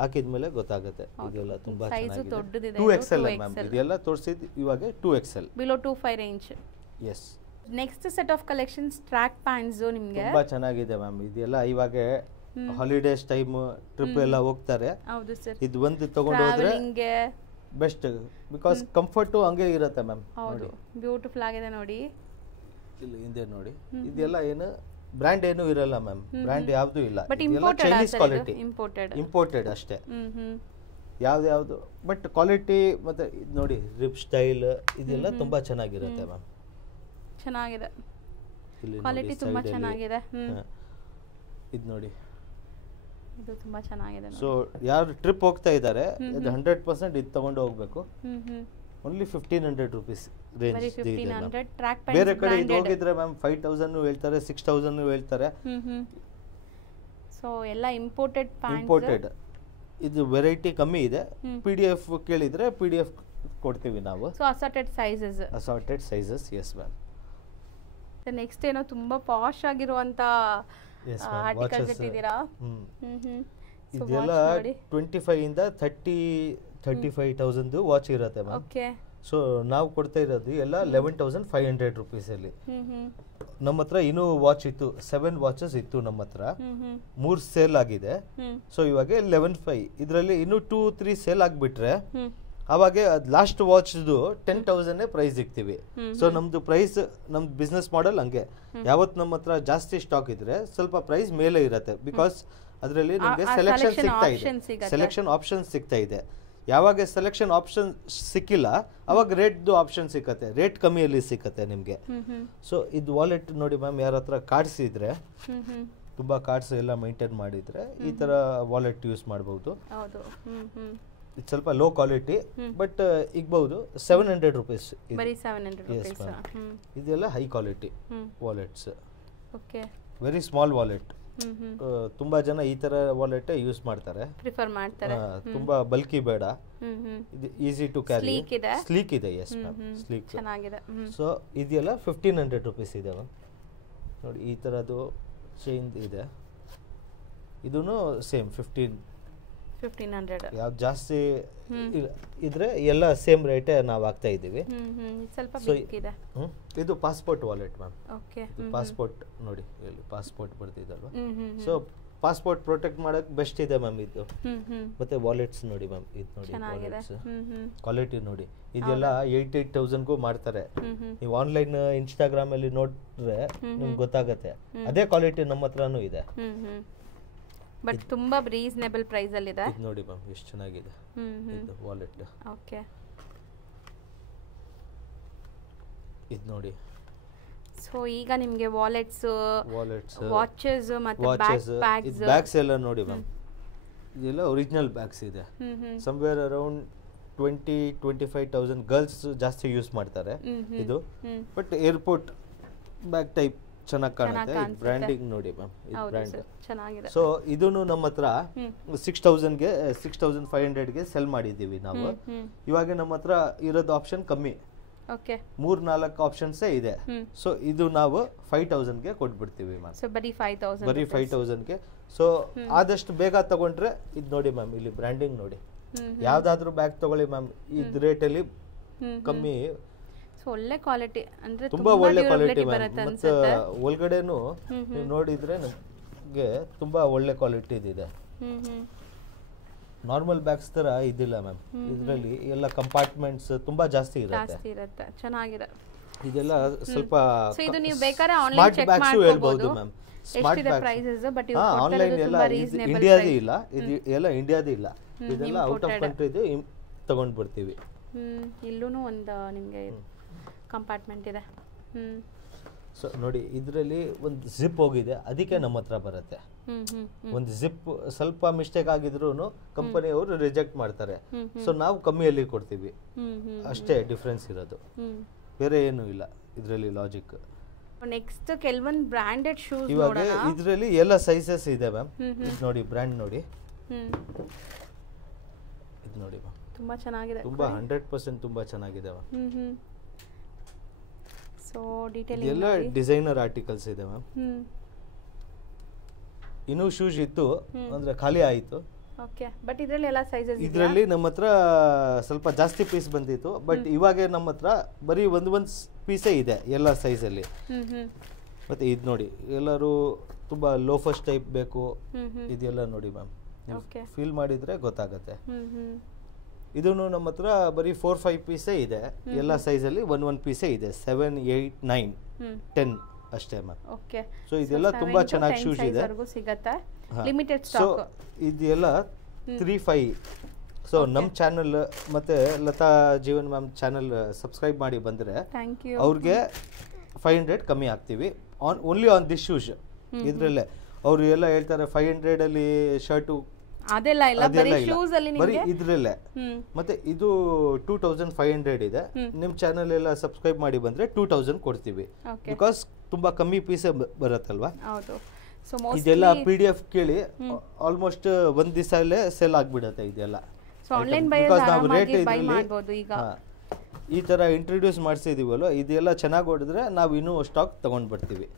ಹಾಕಿದ್ಮೇಲೆ ಗೊತ್ತಾಗುತ್ತೆ ಇದೆಲ್ಲ ತುಂಬಾ ಚೆನ್ನಾಗಿದೆ 2XL ಮ್ಯಾಮ್ ಇದೆಲ್ಲ ತೋರಿಸಿದ್ ಇವಾಗ 2XL below 25 range yes next set of collections track pants ನಿಮಗೆ ತುಂಬಾ ಚೆನ್ನಾಗಿದೆ ಮ್ಯಾಮ್ ಇದೆಲ್ಲ ಇವಾಗ ಹಾಲಿಡೇಸ್ ಟೈಮ್ ಟ್ರಿಪ್ ಎಲ್ಲ ಹೋಗ್ತಾರೆ ಹೌದು ಸರ್ ಇದು ಒಂದು ತಗೊಂಡು ಹೋದ್ರೆ ಬೆಸ್ಟ್ ಬಿಕಾಸ್ ಕಂಫರ್ಟ್ ಹಂಗೆ ಇರುತ್ತೆ ಮ್ಯಾಮ್ ಹೌದು ಬ್ಯೂಟಿಫುಲ್ ಆಗಿದೆ ನೋಡಿ ಇಲ್ಲಿ ಹಿಂದೆ ನೋಡಿ ಇದೆಲ್ಲ ಏನು ಬ್ರ್ಯಾಂಡ್ ಏನು ಇರಲ್ಲ ಮ್ಯಾಮ್ ಬ್ರ್ಯಾಂಡ್ ಯಾವ್ದು ಇಲ್ಲ but imported Chinese quality imported ಅಷ್ಟೇ ಯಾವ್ದು ಬಟ್ ಕ್ವಾಲಿಟಿ ಮತ್ತೆ ನೋಡಿ ರಿಪ್ ಸ್ಟೈಲ್ ಇದೆಲ್ಲ ತುಂಬಾ ಚೆನ್ನಾಗಿರುತ್ತೆ ಮ್ಯಾಮ್ ಚೆನ್ನಾಗಿದೆ ಕ್ವಾಲಿಟಿ ತುಂಬಾ ಚೆನ್ನಾಗಿದೆ ಇದು ನೋಡಿ ಇದು ತುಂಬಾ ಚೆನ್ನಾಗಿದೆ ಸೊ ಯಾರು ಟ್ರಿಪ್ ಹೋಗ್ತಾ ಇದ್ದಾರೆ ಇದು 100% ಇದು ತಗೊಂಡು ಹೋಗ್ಬೇಕು ಓನ್ಲಿ 1500 ರೂಪೀಸ್ ರೇಂಜ್ ಬೇರೆ ಕಡೆ ಇದು ಹೋಗಿದ್ರೆ ಮ್ಯಾಮ್ 5000 ಹೇಳ್ತಾರೆ 6000 ಹೇಳ್ತಾರೆ ಸೊ ಎಲ್ಲ ಇಂಪೋರ್ಟೆಡ್ ಇದು ವೆರೈಟಿ ಕಮ್ಮಿ ಇದೆ PDF ಕೇಳಿದ್ರೆ PDF ಕೊಡ್ತೀವಿ ನಾವು so assorted sizes yes ma'am next ಏನೋ ತುಂಬಾ ಪಾಶ್ ಆಗಿರುವಂತ ಆರ್ಟಿಕಲ್ಸ್ ಇಟ್ಟಿದ್ದೀರಾ ಇದೆಲ್ಲ 25 ಇಂದ 35,000 ವಾಚ್ ಇರುತ್ತೆ ಮ್ಯಾಮ್ ಓಕೆ ಸೊ ನಾವು ಕೊಡ್ತಾ ಇರೋದು ಎಲ್ಲ 11,500 ರೂಪೀಸ್ ಅಲ್ಲಿ ನಮ್ಮ ಹತ್ರ ಇನ್ನೂ ವಾಚ್ ಇತ್ತು 7 ವಾಚಸ್ ಇತ್ತು ನಮ್ಮ ಹತ್ರ 3 ಸೇಲ್ ಆಗಿದೆ ಸೊ ಇವಾಗ 11,500 ಇದರಲ್ಲಿ ಇನ್ನೂ 2-3 ಸೇಲ್ ಆಗ್ಬಿಟ್ರೆ ಅವಾಗ ಲಾಸ್ಟ್ ವಾಚ್ದು 10,000 ಪ್ರೈಸ್ ಇಕ್ತೀವಿ. ಸೊ ನಮ್ದು ಪ್ರೈಸ್ ನಮ್ದು ಬಿಸ್ನೆಸ್ ಮಾಡೆಲ್ ಹಂಗೆ, ಯಾವತ್ತು ನಮ್ಮ ಹತ್ರ ಜಾಸ್ತಿ ಸ್ಟಾಕ್ ಇದ್ರೆ ಸ್ವಲ್ಪ ಪ್ರೈಸ್ ಮೇಲೆ ಇರುತ್ತೆ. ಬಿಕಾಸ್ ಅದರಲ್ಲಿ ನಮಗೆ ಸೆಲೆಕ್ಷನ್ ಸಿಗ್ತಾ ಇದೆ, ಸೆಲೆಕ್ಷನ್ ಆಪ್ಷನ್ ಸಿಗ್ತಾ ಇದೆ. ಯಾವಾಗ ಸೆಲೆಕ್ಷನ್ ಆಪ್ಷನ್ ಸಿಕ್ಕಿಲ್ಲ ಅವಾಗ ರೇಟ್ದು ಆಪ್ಷನ್ ಸಿಕ್ಕತ್ತೆ, ರೇಟ್ ಕಮ್ಮಿಯಲ್ಲಿ ಸಿಕ್ಕತ್ತೆ ನಿಮಗೆ. ಸೊ ಇದು ವಾಲೆಟ್ ನೋಡಿ ಮ್ಯಾಮ್, ಯಾರ ಹತ್ರ ಕಾರ್ಡ್ಸ್ ಇದ್ರೆ, ತುಂಬಾ ಕಾರ್ಡ್ಸ್ ಎಲ್ಲ ಮೈಂಟೈನ್ ಮಾಡಿದ್ರೆ ಈ ತರ ವಾಲೆಟ್ ಯೂಸ್ ಮಾಡಬಹುದು. ಇದು ಸ್ವಲ್ಪ ಲೋ ಕ್ವಾಲಿಟಿ ಬಟ್ ಇಗ್ಬಹುದು. 700 ರೂಪೀಸ್ ಇದೆಲ್ಲ high quality wallets. Very small wallet. ತುಂಬಾ ಜನ ಈ ತರ ವಾಲೆಟ್ ಯೂಸ್ ಮಾಡ್ತಾರೆ, ಪ್ರಿಫರ್ ಮಾಡ್ತಾರೆ. ತುಂಬಾ ಬಲ್ಕಿ ಬೇಡ, ಇದು ಈಸಿ ಟು ಕ್ಯಾರಿ, ಸ್ಲೀಕ್ ಇದೆ. ಎಸ್ ಮ್ಯಾಮ್, ಸ್ಲೀಕ್ ಚೆನ್ನಾಗಿದೆ. ಸೊ ಇದೆಲ್ಲ 1500 ರೂಪೀಸ್ ಇದೆ ಮ್ಯಾಮ್. ನೋಡಿ ಈ ತರದ್ದು ಚೈನ್ ಇದೆ, ಇದೂನು ಸೇಮ್ 1500. ಯಾವ್ದು ಜಾಸ್ತಿ ಇದ್ರೆ ಎಲ್ಲ ಸೇಮ್ ರೇಟ್ ನಾವು ಹಾಕ್ತಾ ಇದ್ದೀವಿ. ಇದು ಪಾಸ್ಪೋರ್ಟ್ ವಾಲೆಟ್ ಮ್ಯಾಮ್. ಪಾಸ್ಪೋರ್ಟ್ ನೋಡಿ, ಇಲ್ಲಿ ಪಾಸ್ಪೋರ್ಟ್ ಬರ್ತಿದಲ್ವಾ. ಸೊ ಪಾಸ್ಪೋರ್ಟ್ ಪ್ರೊಟೆಕ್ಟ್ ಮಾಡಕ್ ಬೆಸ್ಟ್ ಇದೆ ಮ್ಯಾಮ್ ಇದು. ಮತ್ತೆ ವಾಲೆಟ್ಸ್ ನೋಡಿ ಮ್ಯಾಮ್, ಇದು ನೋಡಿ ವಾಲೆಟ್ಸ್ ಕ್ವಾಲಿಟಿ ನೋಡಿ. ಇದೆಲ್ಲ 8,000ಗೂ ಮಾಡ್ತಾರೆ. ನೀವು ಆನ್ಲೈನ್ ಇನ್ಸ್ಟಾಗ್ರಾಮ್ ಅಲ್ಲಿ ನೋಡಿದ್ರೆ ನಿಮ್ಗೆ ಗೊತ್ತಾಗತ್ತೆ. ಅದೇ ಕ್ವಾಲಿಟಿ ನಮ್ಮ ಹತ್ರನೂ ಇದೆ, ಬಟ್ ತುಂಬಾ ರೀಸನೇಬಲ್ ಪ್ರೈಸ್ ಅಲ್ಲಿ ಇದೆ. ಇದು ನೋಡಿ ಮ್ಯಾಮ್, ಎಷ್ಟು ಚೆನ್ನಾಗಿದೆ ಇದು ವಾಲೆಟ್. ಓಕೆ, ಇದು ನೋಡಿ. ಸೊ ಈಗ ನಿಮಗೆ ವಾಲೆಟ್ಸ್, ವಾಚಸ್ ಮತ್ತೆ ಬ್ಯಾಗ್ಸ್ ಎಲ್ಲ ನೋಡಿ ಮ್ಯಾಮ್. ಇದೆಲ್ಲ ಒರಿಜಿನಲ್ ಬ್ಯಾಗ್ಸ್ ಇದೆ. ಸಮ್ವೇರ್ ಅರೌಂಡ್ 20-25,000 ಗರ್ಲ್ಸ್ ಜಾಸ್ತಿ ಯೂಸ್ ಮಾಡ್ತಾರೆ ಇದು. ಬಟ್ ಏರ್ಪೋರ್ಟ್ ಬ್ಯಾಗ್ ಟೈಪ್ ಚೆನ್ನಾಗಿ ಕಾಣುತ್ತೆ. ಬ್ರ್ಯಾಂಡಿಂಗ್ ನೋಡಿ ಮ್ಯಾಮ್, ಇದು ಬ್ರ್ಯಾಂಡ್ ಚೆನ್ನಾಗಿದೆ. ಸೊ ಇದನ್ನು ನಮ್ಮ ಹತ್ರ 6,000ಗೆ 6,500ಗೆ ಸೆಲ್ ಮಾಡಿದ್ದೀವಿ ನಾವು. ಇವಾಗ ನಮ್ಮ ಹತ್ರ ಇರೋದು ಆಪ್ಷನ್ ಕಮ್ಮಿ, 3-4 ಆಪ್ಷನ್ಸೇ ಇದೆ. ಸೊ ಇದು ನಾವು 5,000ಗೆ ಕೊಟ್ಬಿಡ್ತೀವಿ ಮ್ಯಾಮ್. ಬರೀ 5,000ಗೆ. ಸೊ ಆದಷ್ಟು ಬೇಗ ತಗೊಂಡ್ರೆ ಇದು ನೋಡಿ ಮ್ಯಾಮ್, ಇಲ್ಲಿ ಬ್ರ್ಯಾಂಡಿಂಗ್ ನೋಡಿ. ಯಾವ್ದಾದ್ರು ಬ್ಯಾಗ್ ತಗೊಳ್ಳಿ ಮ್ಯಾಮ್, ಇದ್ ರೇಟಲ್ಲಿ ಕಮ್ಮಿ, ಒಳ್ಳೆ ಕ್ವಾಲಿಟಿ, ಅಂದ್ರೆ ತುಂಬಾ ಒಳ್ಳೆ ಕ್ವಾಲಿಟಿ ಮ್ಯಾಮ್. ಮತ್ತೆ ಒಳಗಡೆನು ನೀವು ನೋಡಿದ್ರೆ ನಮಗೆ ತುಂಬಾ ಒಳ್ಳೆ ಕ್ವಾಲಿಟಿ ಇದೆ. ನಾರ್ಮಲ್ ಬ್ಯಾಗ್ಸ್ ತರ ಇದಿಲ್ಲ ಮ್ಯಾಮ್. ಇದರಲ್ಲಿ ಎಲ್ಲ ಕಂಪಾರ್ಟ್ಮೆಂಟ್ಸ್ ತುಂಬಾ ಜಾಸ್ತಿ ಇರುತ್ತೆ, ಚೆನ್ನಾಗಿದೆ. ಇದೆಲ್ಲ ಸ್ವಲ್ಪ ಇದು ನೀವು ಬೇಕಾದ್ರೆ ಆನ್ಲೈನ್ ಚೆಕ್ ಮಾಡಬಹುದು ಮ್ಯಾಮ್. ಸ್ಮಾರ್ಟ್ ಪ್ರೈಸಸ್, ಬಟ್ ಇವು ಆನ್ಲೈನ್ ಎಲ್ಲ ಇಂಡಿಯಾದ ಇಲ್ಲ, ಇದು ಎಲ್ಲ ಇಂಡಿಯಾದ ಇಲ್ಲ, ಇದೆಲ್ಲ ಔಟ್ ಆಫ್ ಕಂಟ್ರಿದು ತಗೊಂಡ್ ಬರ್ತೀವಿ. ಇಲ್ಲೂನು ಒಂದು ನಿಮಗೆ ಕಂಪಾರ್ಟ್ಮೆಂಟ್ ಇದೆ. ಸೊ ನೋಡಿ, ಇದರಲ್ಲಿ ಒಂದು ಜಿಪ್ ಹೋಗಿದೆ, ಅದಕ್ಕೆ ನಮ್ಮ ಹತ್ರ ಬರುತ್ತೆ. ಒಂದು ಜಿಪ್ ಸ್ವಲ್ಪ ಮಿಸ್ಟೇಕ್ ಆಗಿದ್ರು ಕಂಪನಿಯವರು ರಿಜೆಕ್ಟ್ ಮಾಡ್ತಾರೆ. ಸೊ ನಾವು ಕಮ್ಮಿಯಲ್ಲಿ ಕೊಡ್ತೀವಿ, ಅಷ್ಟೇ ಡಿಫ್ರೆನ್ಸ್ ಇರೋದು, ಬೇರೆ ಏನು ಇಲ್ಲ ಇದರಲ್ಲಿ ಲಾಜಿಕ್. ನೆಕ್ಸ್ಟ್ ಕೆಲವೊಂದು ಬ್ರಾಂಡೆಡ್ ಶೂಸ್ ಇವಾಗ ಇದರಲ್ಲಿ ಎಲ್ಲ ಸೈಜಸ್ ಇದೆ ಮ್ಯಾಮ್. ಇದು ನೋಡಿ, ಬ್ರ್ಯಾಂಡ್ ನೋಡಿ, ಇದು ನೋಡಿ ಮ್ಯಾಮ್, ತುಂಬಾ ಚೆನ್ನಾಗಿದೆ, ತುಂಬಾ 100% ತುಂಬಾ ಚೆನ್ನಾಗಿದೆ ಮ್ಯಾಮ್. ಸೊ ಡೀಟೇಲಿಂಗ್ ಎಲ್ಲ ಡಿಸೈನರ್ ಆರ್ಟಿಕಲ್ಸ್ ಇದೆ ಮ್ಯಾಮ್. ಇನ್ನೂ ಶೂಸ್ ಇತ್ತು ಅಂದ್ರೆ ಖಾಲಿ ಆಯಿತು. ಓಕೆ, ಬಟ್ ಇದರಲ್ಲಿ ಎಲ್ಲ ಸೈಜಸ್ ಇದೆ. ಇದರಲ್ಲಿ ನಮ್ಮ ಹತ್ರ ಸ್ವಲ್ಪ ಜಾಸ್ತಿ ಪೀಸ್ ಬಂದಿತ್ತು, ಬಟ್ ಇವಾಗ ನಮ್ಮ ಹತ್ರ ಬರೀ ಒಂದು ಪೀಸೇ ಇದೆ ಎಲ್ಲ ಸೈಜಲ್ಲಿ. ಮತ್ತೆ ಇದು ನೋಡಿ, ಎಲ್ಲರೂ ತುಂಬಾ ಲೋಫಸ್ ಟೈಪ್ ಬೇಕು, ಇದೆಲ್ಲ ನೋಡಿ ಮ್ಯಾಮ್, ಫೀಲ್ ಮಾಡಿದ್ರೆ ಗೊತ್ತಾಗತ್ತೆ. ಇದನ್ನು ನಮ್ಮ ಹತ್ರ ಬರೀ 4-5 ಪೀಸೇ ಇದೆ, ಎಲ್ಲ ಸೈಜಲ್ಲಿ ಒಂದ್ ಪೀಸೇ ಇದೆ. 7, 8, 9, 10 ಅಷ್ಟೇ ಮ್ಯಾಮ್. ಓಕೆ, ಸೊ ಇದೆಲ್ಲ ತುಂಬಾ ಚೆನ್ನಾಗಿ ಶೂಸ್ ಇದೆ, ಸಿಗುತ್ತೆ, ಲಿಮಿಟೆಡ್ ಸ್ಟಾಕ್. ಇದೆಲ್ಲ 3-5. ಸೊ ನಮ್ಮ ಚಾನಲ್ ಮತ್ತೆ Latha Jeevan ma'am channel subscribe ಮಾಡಿ ಬಂದ್ರೆ ಅವ್ರಿಗೆ 500 ಕಮ್ಮಿ ಆಗ್ತೀವಿ, ಓನ್ಲಿ ಆನ್ ದಿಸ್ ಶೂಸ್. ಇದ್ರಲ್ಲೇ ಅವರು ಎಲ್ಲ ಹೇಳ್ತಾರೆ 500 ಅಲ್ಲಿ ಶರ್ಟು, ಅದೆಲ್ಲ ಇಲ್ಲ, ಬರೀ ಶೂಸ್ ಅಲ್ಲಿ ಬರೀ ಇದ್ರಲ್ಲೇ. ಮತ್ತೆ ಇದು 2,500 ಇದೆ. ನಿಮ್ ಚಾನಲ್ ಎಲ್ಲ ಸಬ್ಸ್ಕ್ರೈಬ್ ಮಾಡಿ ಬಂದ್ರೆ 2,000 ಕೊಡ್ತೀವಿ, ಬಿಕಾಸ್ ತುಂಬಾ ಕಮ್ಮಿ ಪೀಸೇ ಬರುತ್ತಲ್ವಾ. ಇದೆಲ್ಲ PDF ಕೇಳಿ ಆಲ್ಮೋಸ್ಟ್ ಒಂದ್ ದಿವಸಲ್ಲೇ ಸೇಲ್ ಆಗ್ಬಿಡತ್ತೆ ಇದೆಲ್ಲ. ಬಿಕಾಸ್ ನಾವು ರೇಟ್ ಈ ತರ ಇಂಟ್ರೊಡ್ಯೂಸ್ ಮಾಡಿಸಿದೀವಲ್ಲ, ಇದೆಲ್ಲ ಚೆನ್ನಾಗಿ ಹೊಡೆದ್ರೆ ನಾವು ಇನ್ನೂ ಸ್ಟಾಕ್ ತಗೊಂಡ್ ಬರ್ತೀವಿ.